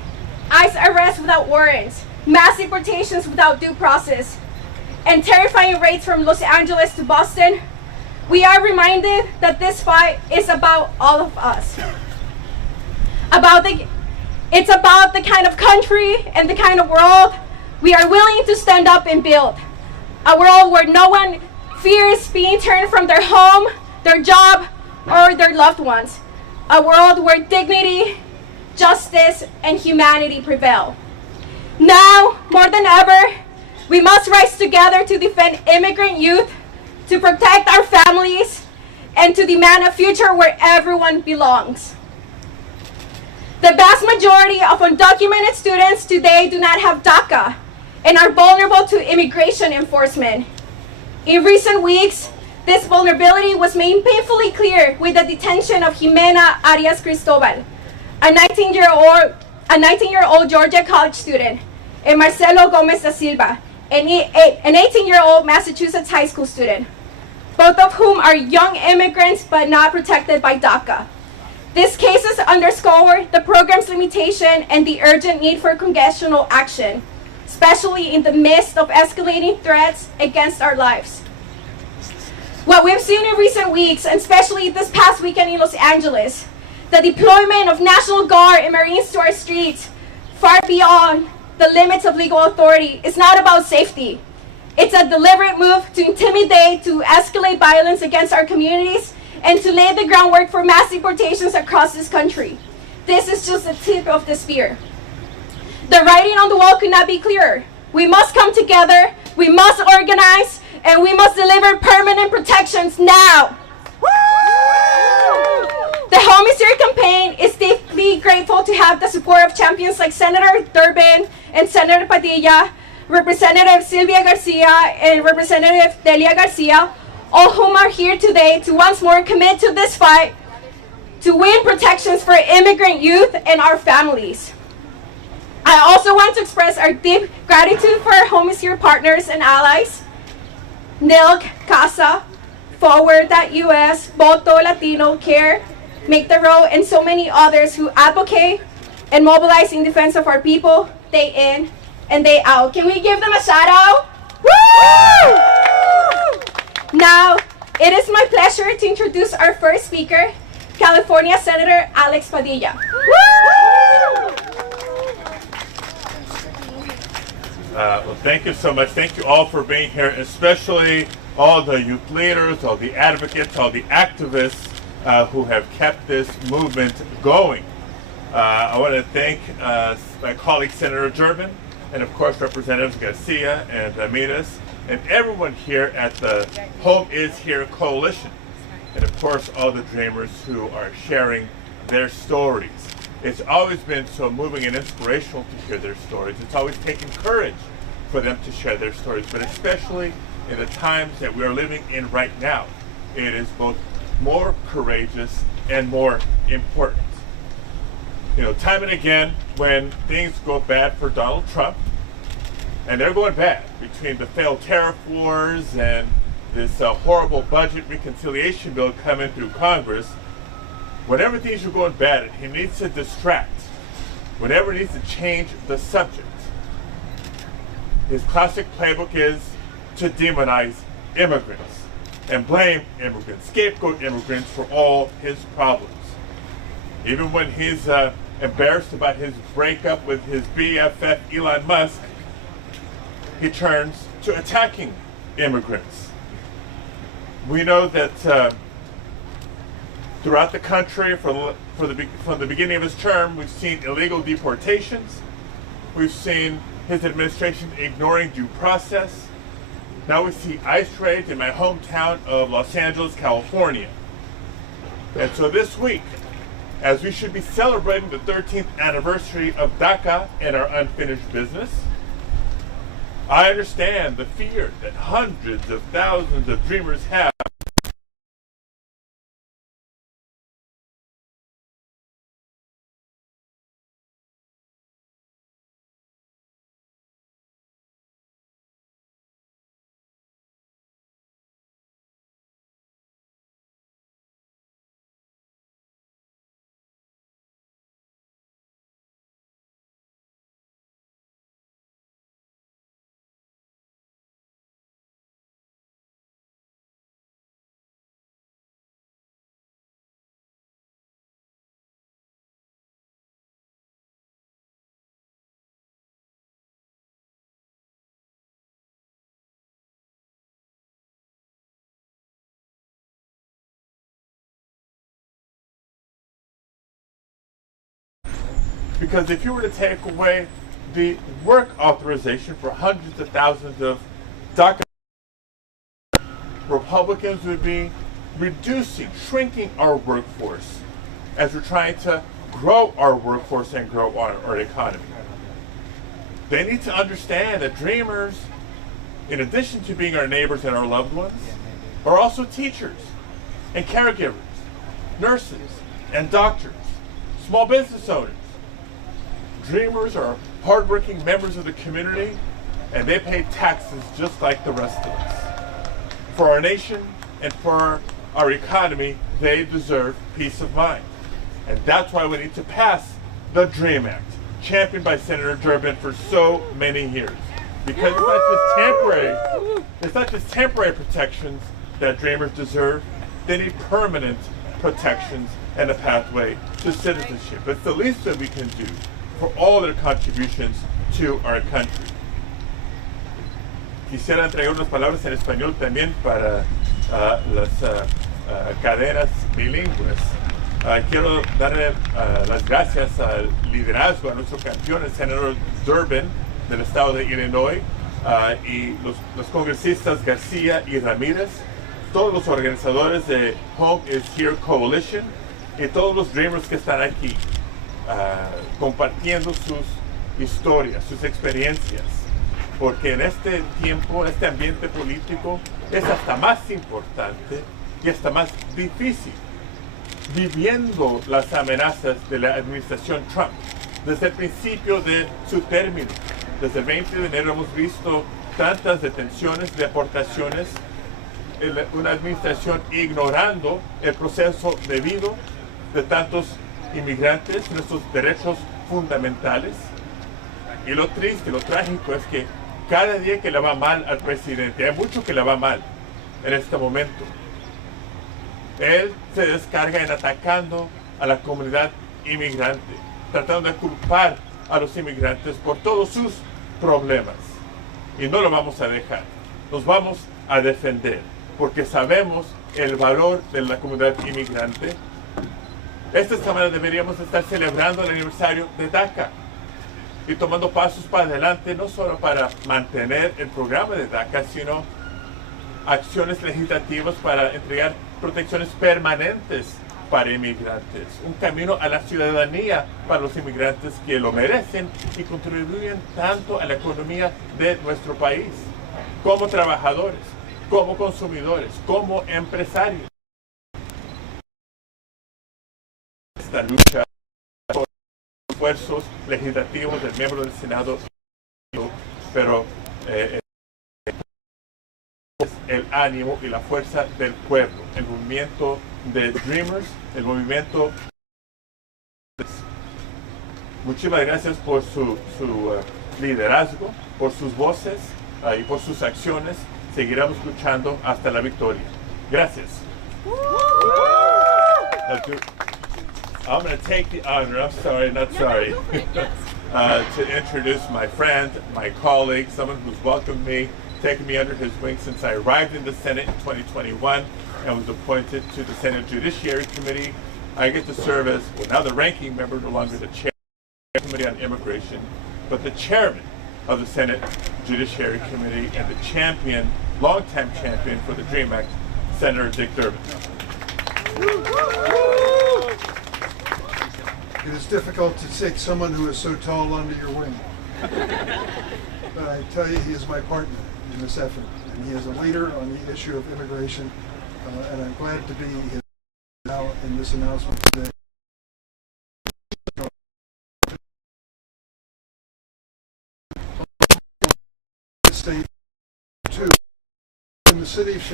ICE arrests without warrants, mass deportations without due process, and terrifying raids from Los Angeles to Boston, we are reminded that this fight is about all of us. It's about the kind of country and the kind of world we are willing to stand up and build. A world where no one fears being turned from their home, their job, or their loved ones. A world where dignity, justice, and humanity prevail. Now, more than ever, we must rise together to defend immigrant youth, to protect our families, and to demand a future where everyone belongs. The vast majority of undocumented students today do not have DACA and are vulnerable to immigration enforcement. In recent weeks, this vulnerability was made painfully clear with the detention of Jimena Arias Cristobal, a 19-year-old Georgia college student, and Marcelo Gomez da Silva, an 18-year-old Massachusetts high school student, both of whom are young immigrants but not protected by DACA. These cases underscore the program's limitation and the urgent need for congressional action, especially in the midst of escalating threats against our lives. What we've seen in recent weeks, and especially this past weekend in Los Angeles, the deployment of National Guard and Marines to our streets, far beyond the limits of legal authority, is not about safety. It's a deliberate move to intimidate, to escalate violence against our communities, and to lay the groundwork for mass deportations across this country. This is just the tip of the spear. The writing on the wall could not be clearer. We must come together, we must organize, and we must deliver permanent protections now. The Home Is Here campaign is deeply grateful to have the support of champions like Senator Durbin and Senator Padilla, Representative Sylvia Garcia and Representative Delia Garcia, all whom are here today to once more commit to this fight to win protections for immigrant youth and our families. I also want to express our deep gratitude for our Home Is Here partners and allies, NILC, CASA, Forward.us, Voto Latino, CARE, Make the Road, and so many others who advocate and mobilize in defense of our people day in and day out. Can we give them a shout out? Woo! Now, it is my pleasure to introduce our first speaker, California Senator Alex Padilla. Well, thank you so much. Thank you all for being here, especially all the youth leaders, all the advocates, all the activists who have kept this movement going. I want to thank my colleague Senator Durbin, and of course Representatives Garcia and Ramirez, and everyone here at the Home Is Here Coalition, and of course all the Dreamers who are sharing their stories. It's always been so moving and inspirational to hear their stories. It's always taken courage for them to share their stories, but especially in the times that we are living in right now, it is both more courageous and more important. You know, time and again, when things go bad for Donald Trump, and they're going bad between the failed tariff wars and this horrible budget reconciliation bill coming through Congress, whenever things are going bad, he needs to distract. Whenever he needs to change the subject, his classic playbook is to demonize immigrants and blame immigrants, scapegoat immigrants for all his problems. Even when he's embarrassed about his breakup with his BFF Elon Musk, he turns to attacking immigrants. We know that throughout the country, from the beginning of his term, we've seen illegal deportations. We've seen his administration ignoring due process. Now we see ICE raids in my hometown of Los Angeles, California. And so this week, as we should be celebrating the 13th anniversary of DACA and our unfinished business, I understand the fear that hundreds of thousands of dreamers have because if you were to take away the work authorization for hundreds of thousands of DACA, Republicans would be shrinking our workforce as we're trying to grow our workforce and grow our economy. They need to understand that dreamers, in addition to being our neighbors and our loved ones, are also teachers and caregivers, nurses and doctors, small business owners. Dreamers are hardworking members of the community, and they pay taxes just like the rest of us. For our nation and for our economy, they deserve peace of mind. And that's why we need to pass the DREAM Act, championed by Senator Durbin for so many years. Because it's not just temporary protections that dreamers deserve, they need permanent protections and a pathway to citizenship. It's the least that we can do for all their contributions to our country. Quisiera entregar unas palabras en español también para las cadenas bilingües. Quiero darle las gracias al liderazgo, a nuestro campeón, el senador Durbin del estado de Illinois, y los congresistas García y Ramírez, todos los organizadores de Home is Here Coalition y todos los dreamers que están aquí. Compartiendo sus historias, sus experiencias, porque en este tiempo, este ambiente político es hasta más importante y hasta más difícil, viviendo las amenazas de la administración Trump. Desde el principio de su término, desde el 20 de enero hemos visto tantas detenciones, deportaciones, una administración ignorando el proceso debido de tantos inmigrantes, nuestros derechos fundamentales. Y lo triste, lo trágico es que cada día que le va mal al presidente, hay mucho que le va mal en este momento, él se descarga en atacando a la comunidad inmigrante, tratando de culpar a los inmigrantes por todos sus problemas. Y no lo vamos a dejar, nos vamos a defender, porque sabemos el valor de la comunidad inmigrante. Esta semana deberíamos estar celebrando el aniversario de DACA y tomando pasos para adelante, no solo para mantener el programa de DACA, sino acciones legislativas para entregar protecciones permanentes para inmigrantes, un camino a la ciudadanía para los inmigrantes que lo merecen y contribuyen tanto a la economía de nuestro país, como trabajadores, como consumidores, como empresarios. Esta lucha por los esfuerzos legislativos del miembro del Senado, pero es el ánimo y la fuerza del pueblo, el movimiento de Dreamers, el movimiento. Muchísimas gracias por su liderazgo, por sus voces y por sus acciones. Seguiremos luchando hasta la victoria. Gracias. I'm going to take the honor, I'm sorry, not sorry, to introduce my friend, my colleague, someone who's welcomed me, taken me under his wing since I arrived in the Senate in 2021 and was appointed to the Senate Judiciary Committee. I get to serve as, well, now the ranking member, no longer the chair of the Committee on Immigration, but the chairman of the Senate Judiciary Committee and the champion, longtime champion for the DREAM Act, Senator Dick Durbin. It is difficult to take someone who is so tall under your wing. But I tell you, he is my partner in this effort, and he is a leader on the issue of immigration, and I'm glad to be now in this announcement today. State 2 in the city of Chicago.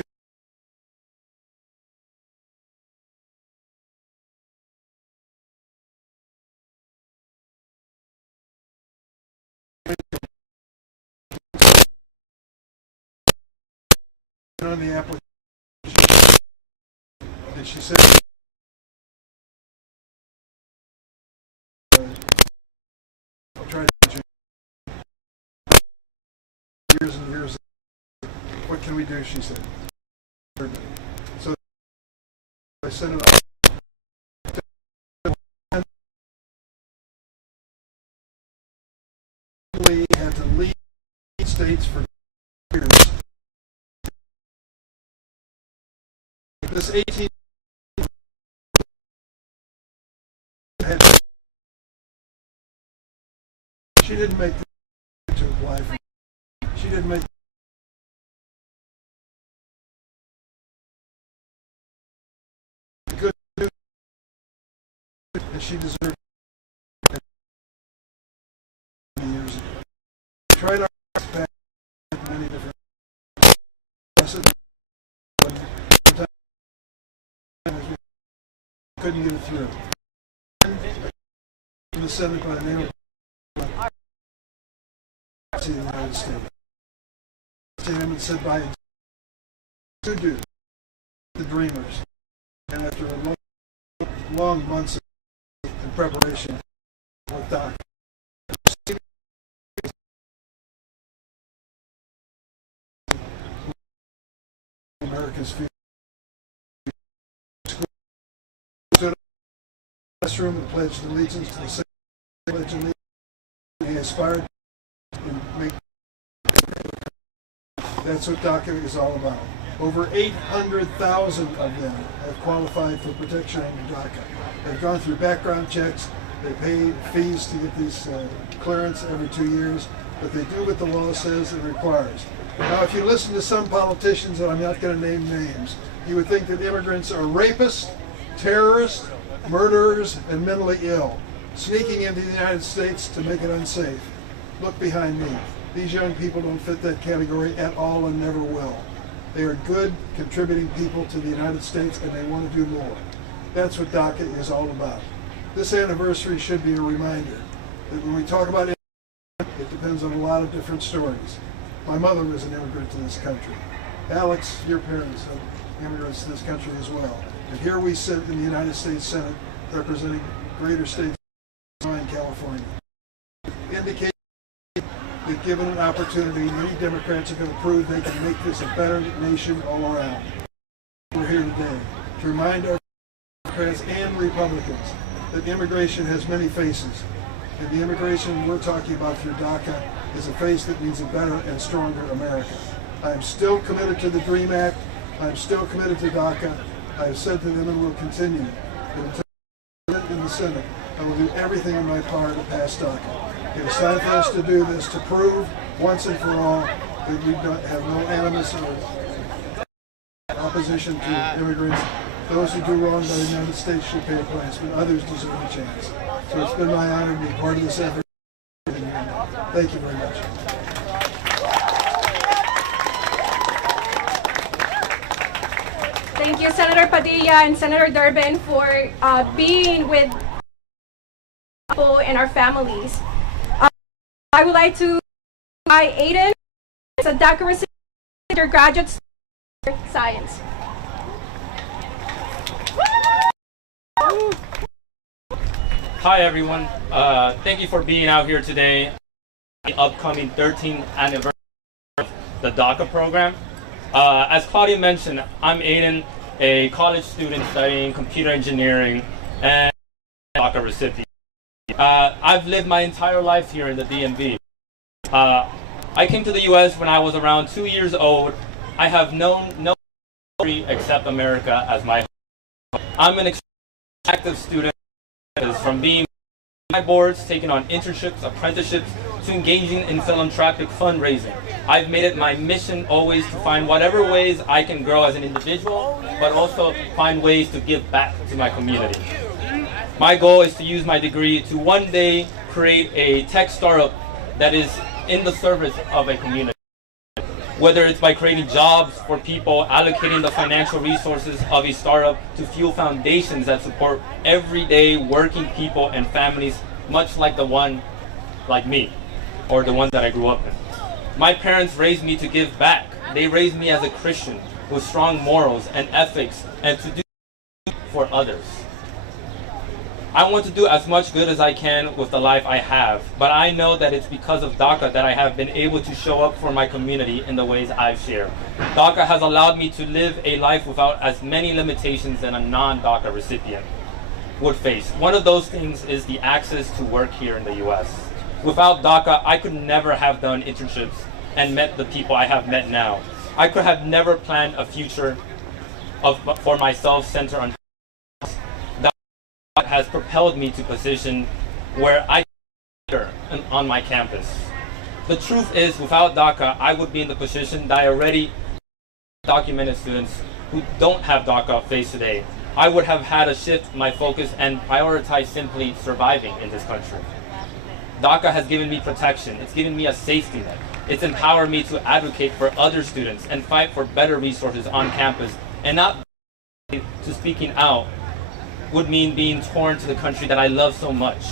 On the application, did she say I'll try to years and years. What can we do, she said. So I sent it had to leave states for years. This 18 she didn't make the to apply for. She didn't make good and she deserved years ago. Tried our best many different couldn't get it through. In the Senate by the name of the United States. Statement said by to do the Dreamers. And after a long months in preparation with DACA. America's future. Room and pledged allegiance to the same pledge allegiance. He aspired and make. That's what DACA is all about. Over 800,000 of them have qualified for protection under DACA. They've gone through background checks. They pay fees to get these clearance every 2 years, but they do what the law says it requires. Now, if you listen to some politicians, and I'm not going to name names, you would think that immigrants are rapists, terrorists, murderers, and mentally ill, sneaking into the United States to make it unsafe. Look behind me. These young people don't fit that category at all and never will. They are good, contributing people to the United States, and they want to do more. That's what DACA is all about. This anniversary should be a reminder that when we talk about immigrants, it depends on a lot of different stories. My mother was an immigrant to this country. Alex, your parents are immigrants to this country as well. And here we sit in the United States Senate representing greater states in California. Indicate that given an opportunity, many Democrats are going to prove they can make this a better nation all around. We're here today to remind our Democrats and Republicans that immigration has many faces. And the immigration we're talking about through DACA is a face that means a better and stronger America. I am still committed to the DREAM Act. I am still committed to DACA. I have said to them and will continue that until in the Senate, I will do everything in my power to pass DACA. It is time for us to do this to prove once and for all that we don't have no animus or opposition to immigrants. Those who do wrong by the United States should pay a price, but others deserve a chance. So it's been my honor to be part of this effort. Thank you very much. Thank you, Senator Padilla and Senator Durbin, for being with people and our families. I would like to invite Aiden, as a DACA recipient, undergraduate student in science. Hi everyone, thank you for being out here today. The upcoming 13th anniversary of the DACA program. As Claudia mentioned, I'm Aiden, a college student studying computer engineering and DACA recipient. I've lived my entire life here in the DMV. I came to the US when I was around 2 years old. I have known no country except America as my home. I'm an active student, from being my boards, taking on internships, apprenticeships, to engaging in philanthropic fundraising. I've made it my mission always to find whatever ways I can grow as an individual, but also find ways to give back to my community. My goal is to use my degree to one day create a tech startup that is in the service of a community. Whether it's by creating jobs for people, allocating the financial resources of a startup to fuel foundations that support everyday working people and families, much like the one like me, or the ones that I grew up in. My parents raised me to give back. They raised me as a Christian with strong morals and ethics and to do for others. I want to do as much good as I can with the life I have, but I know that it's because of DACA that I have been able to show up for my community in the ways I've shared. DACA has allowed me to live a life without as many limitations than a non-DACA recipient would face. One of those things is the access to work here in the US. Without DACA, I could never have done internships and met the people I have met now. I could have never planned a future for myself centered on that has propelled me to a position where I on my campus. The truth is, without DACA, I would be in the position that I already documented students who don't have DACA face today. I would have had to shift my focus and prioritize simply surviving in this country. DACA has given me protection. It's given me a safety net. It's empowered me to advocate for other students and fight for better resources on campus, and not to speaking out would mean being torn to the country that I love so much.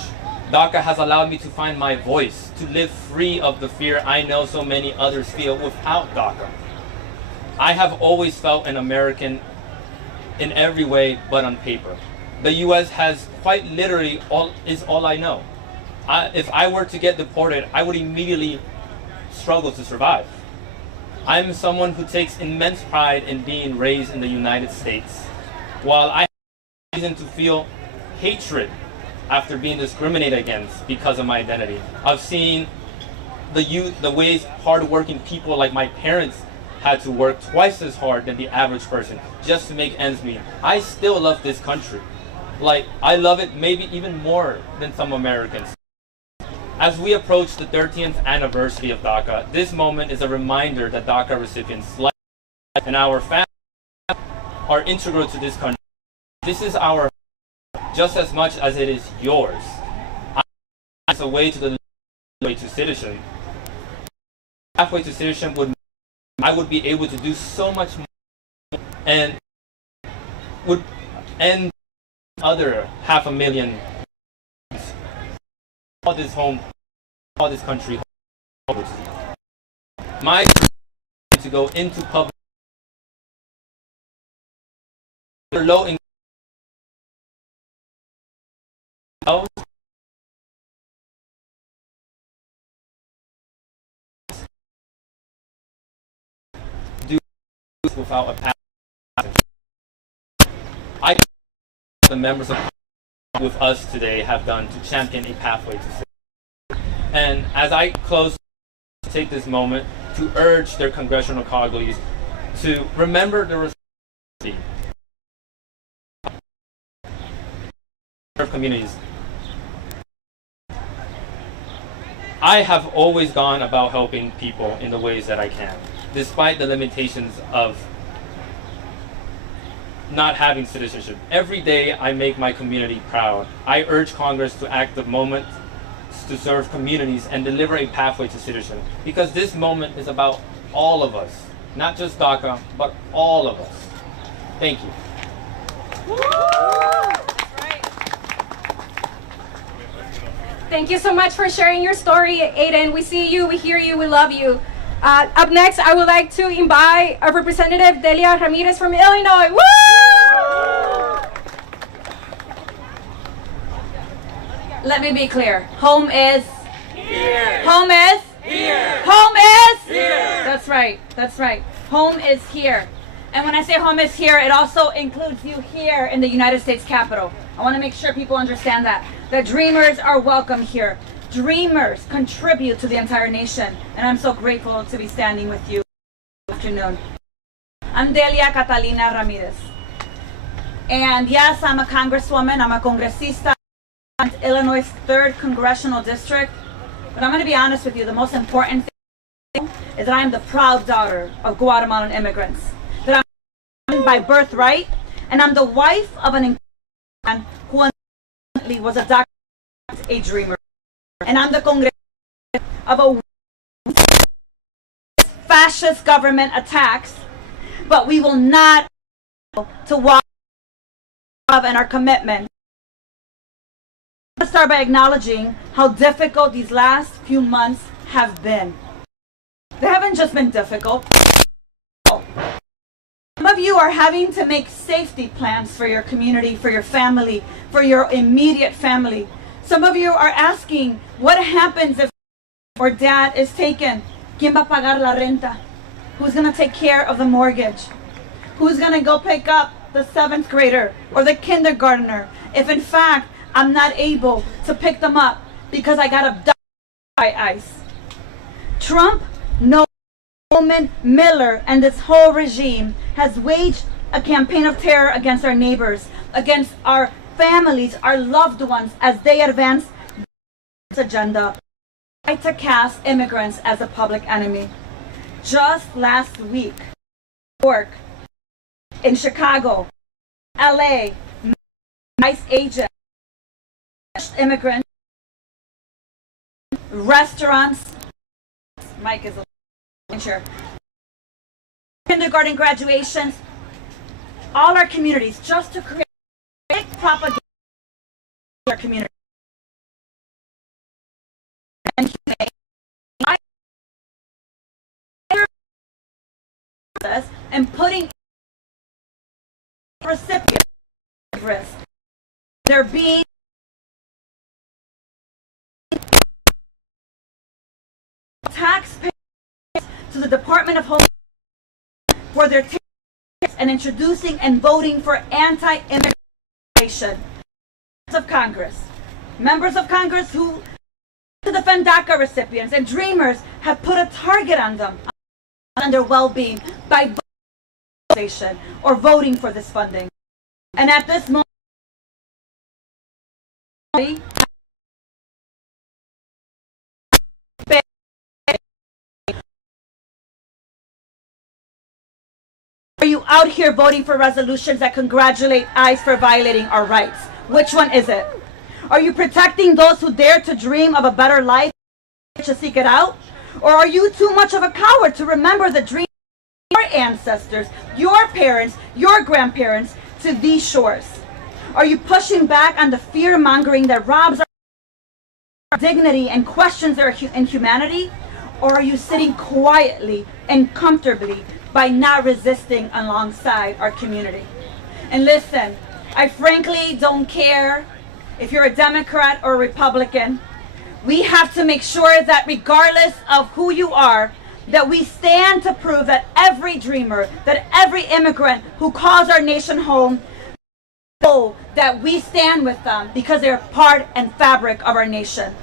DACA has allowed me to find my voice, to live free of the fear I know so many others feel without DACA. I have always felt an American in every way but on paper. The US has quite literally all I know. If I were to get deported, I would immediately struggle to survive. I'm someone who takes immense pride in being raised in the United States. While I reason to feel hatred after being discriminated against because of my identity. I've seen the ways hard-working people like my parents had to work twice as hard than the average person just to make ends meet. I still love this country. Like, I love it maybe even more than some Americans. As we approach the 13th anniversary of DACA, this moment is a reminder that DACA recipients like and our families are integral to this country. This is our just as much as it is yours. It's a way to the way to citizenship. Halfway to citizenship would I would be able to do so much more and would end other 500,000 call this home, call this country home. My to go into public low income do without a passage. I the members of with us today have done to champion a pathway to citizenship. And as I close, take this moment to urge their congressional colleagues to remember the responsibility of communities. I have always gone about helping people in the ways that I can, despite the limitations of not having citizenship. Every day I make my community proud. I urge Congress to act the moment to serve communities and deliver a pathway to citizenship, because this moment is about all of us, not just DACA, but all of us. Thank you. Thank you so much for sharing your story, Aiden. We see you, we hear you, we love you. Up next, I would like to invite our representative, Delia Ramirez from Illinois. Woo! Let me be clear. Home is Here. Home is Here. Home is Here. That's right. That's right. Home is here. And when I say home is here, it also includes you here in the United States Capitol. I want to make sure people understand that. The dreamers are welcome here. Dreamers contribute to the entire nation. And I'm so grateful to be standing with you this afternoon. I'm Delia Catalina Ramirez. And yes, I'm a congresswoman. I'm a congresista in Illinois' 3rd Congressional District. But I'm going to be honest with you. The most important thing is that I am the proud daughter of Guatemalan immigrants. That I'm by birthright, and I'm the wife of an man who unfortunately was a doctor, a dreamer. And I'm the congressional of a fascist government attacks, but we will not to walk and our commitment. Let's start by acknowledging how difficult these last few months have been. They haven't just been difficult. Some of you are having to make safety plans for your community, for your family, for your immediate family. Some of you are asking, what happens if or dad is taken? ¿Quién va a pagar la renta? Who's going to take care of the mortgage? Who's going to go pick up the 7th grader or the kindergartner if in fact I'm not able to pick them up because I got abducted by ICE? Trump, Norman Miller, and this whole regime has waged a campaign of terror against our neighbors, against our families, our loved ones, as they advance this agenda. Try to cast immigrants as a public enemy. Just last week, New York, in Chicago, LA, ICE agents, immigrants, restaurants, Mike is a sure, kindergarten graduations, all our communities, just to create propaganda in our community. And and putting recipients at risk. They're being taxpayers to the Department of Homeland for their tickets and introducing and voting for anti-immigration. Members of Congress who to defend DACA recipients and dreamers have put a target on them on their well-being by voting or voting for this funding. And at this moment, are you out here voting for resolutions that congratulate ICE for violating our rights? Which one is it? Are you protecting those who dare to dream of a better life to seek it out? Or are you too much of a coward to remember the dream of your ancestors, your parents, your grandparents to these shores? Are you pushing back on the fear-mongering that robs our dignity and questions their inhumanity? Or are you sitting quietly and comfortably by not resisting alongside our community? And listen, I frankly don't care if you're a Democrat or a Republican. We have to make sure that regardless of who you are, that we stand to prove that every dreamer, that every immigrant who calls our nation home, know that we stand with them because they're part and fabric of our nation.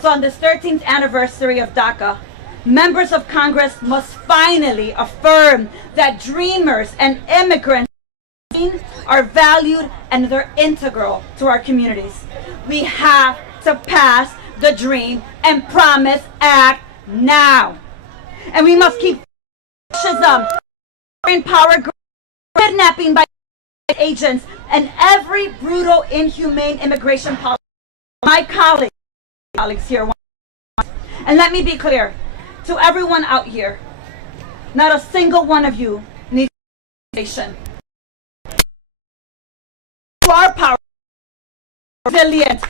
So on this 13th anniversary of DACA, members of Congress must finally affirm that dreamers and immigrants are valued and they're integral to our communities. We have to pass the Dream and Promise Act now. And we must keep fascism, power, kidnapping by agents, and every brutal, inhumane immigration policy. My colleagues here want. And let me be clear to everyone out here, not a single one of you needs immigration. You are powerful, resilient.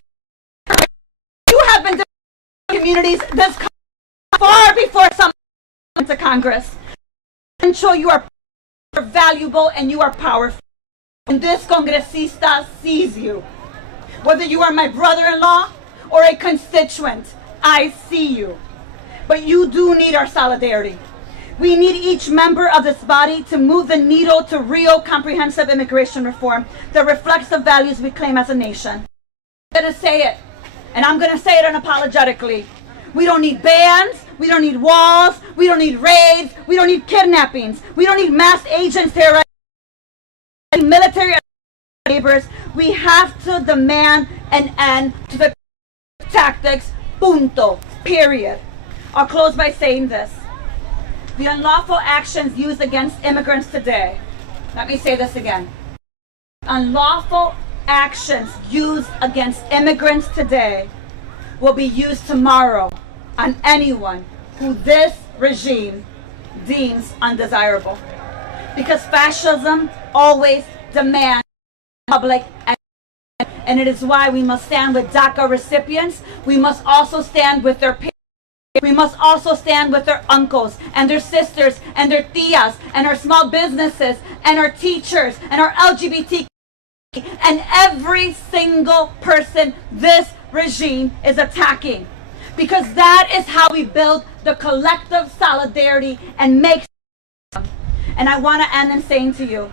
You have been communities this far before some went to Congress. And show you are valuable and you are powerful. And this congresista sees you. Whether you are my brother-in-law, or a constituent. I see you. But you do need our solidarity. We need each member of this body to move the needle to real comprehensive immigration reform that reflects the values we claim as a nation. I'm going to say it, and I'm going to say it unapologetically. We don't need bans, we don't need walls, we don't need raids, we don't need kidnappings, we don't need mass agents terrorizing military neighbors. We have to demand an end to the tactics, punto, period. I'll close by saying this. The unlawful actions used against immigrants today, let me say this again. Unlawful actions used against immigrants today will be used tomorrow on anyone who this regime deems undesirable. Because fascism always demands public action. And it is why we must stand with DACA recipients. We must also stand with their parents. We must also stand with their uncles and their sisters and their tias and our small businesses and our teachers and our LGBT and every single person this regime is attacking. Because that is how we build the collective solidarity and make. And I want to end in saying to you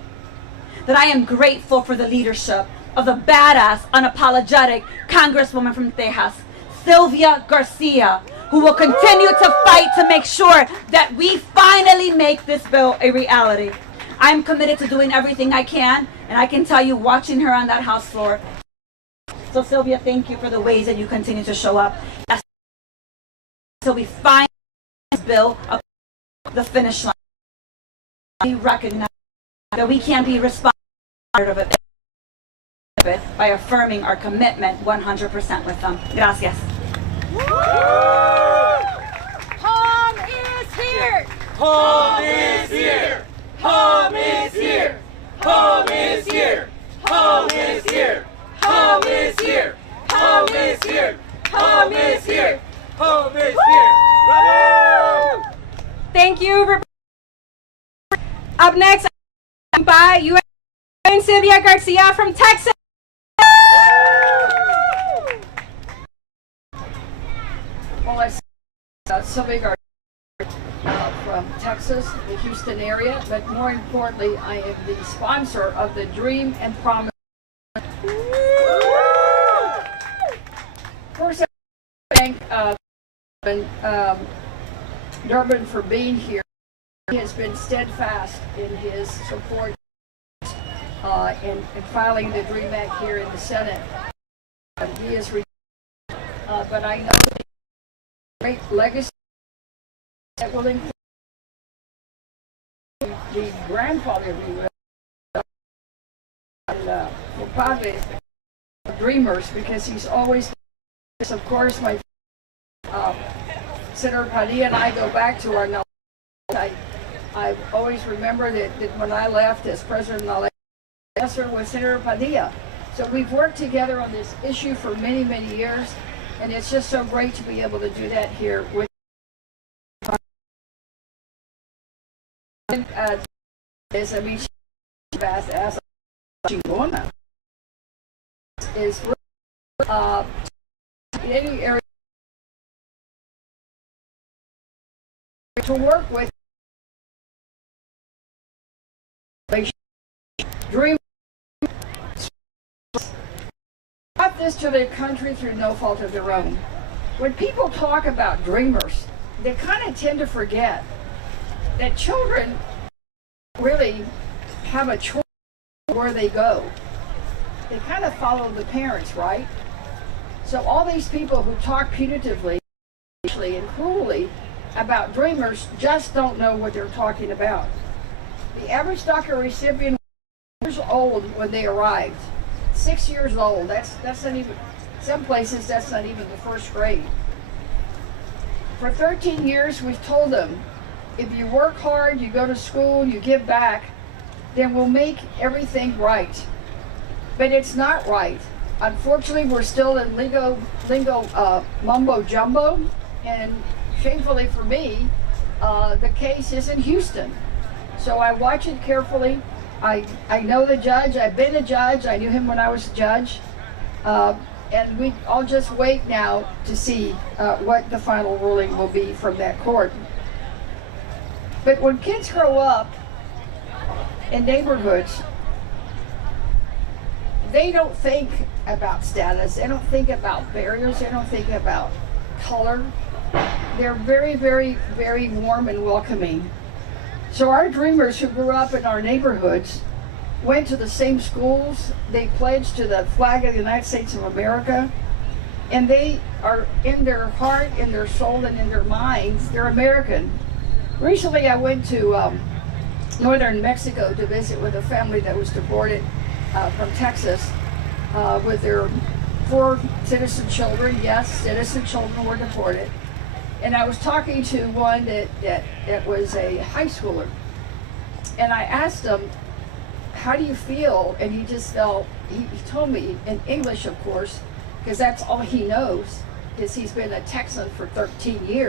that I am grateful for the leadership of the badass, unapologetic Congresswoman from Texas, Sylvia Garcia, who will continue to fight to make sure that we finally make this bill a reality. I'm committed to doing everything I can, and I can tell you, watching her on that House floor. So Sylvia, thank you for the ways that you continue to show up. So we finally this bill up the finish line. We recognize that we can't be responsible of it by affirming our commitment 100% with them. Gracias. Home is here! Home is here! Home is here! Home is here! Home is here! Home is here! Home is here! Home is here! Home is here! Bravo! Thank you. Up next, by UN Sylvia Garcia from Texas. Well, I'm Sylvia Garcia from Texas, the Houston area, but more importantly, I am the sponsor of the Dream and Promise. First, I thank Durbin for being here. He has been steadfast in his support in filing the DREAM Act here in the Senate. He is, but I know the great legacy that will include the grandfather of the padres, dreamers, because he's always, of course, my Senator Padilla and I go back to our knowledge. I always remember that when I left as president-elect, was Senator Padilla. So we've worked together on this issue for many, many years, and it's just so great to be able to do that here with is, I mean, as chingona is in any area to work with. Dream brought this to their country through no fault of their own. When people talk about dreamers, they kind of tend to forget that children really have a choice where they go. They kind of follow the parents, right? So all these people who talk punitively and cruelly about dreamers just don't know what they're talking about. The average DACA recipient was years old when they arrived. 6 years old. That's not even, some places that's not even the first grade. For 13 years we've told them, if you work hard, you go to school, you give back, then we'll make everything right. But it's not right. Unfortunately, we're still in lingo mumbo jumbo, and shamefully for me, the case is in Houston. So I watch it carefully. I know the judge. I've been a judge. I knew him when I was a judge. And I'll just wait now to see what the final ruling will be from that court. But when kids grow up in neighborhoods, they don't think about status, they don't think about barriers, they don't think about color. They're very, very, very warm and welcoming. So our dreamers who grew up in our neighborhoods went to the same schools, they pledged to the flag of the United States of America, and they are in their heart, in their soul, and in their minds, they're American. Recently I went to northern Mexico to visit with a family that was deported from Texas with their 4 citizen children. Yes, citizen children were deported. And I was talking to one that was a high schooler. And I asked him, how do you feel? And he just felt, he told me in English, of course, because that's all he knows, because he's been a Texan for 13 years.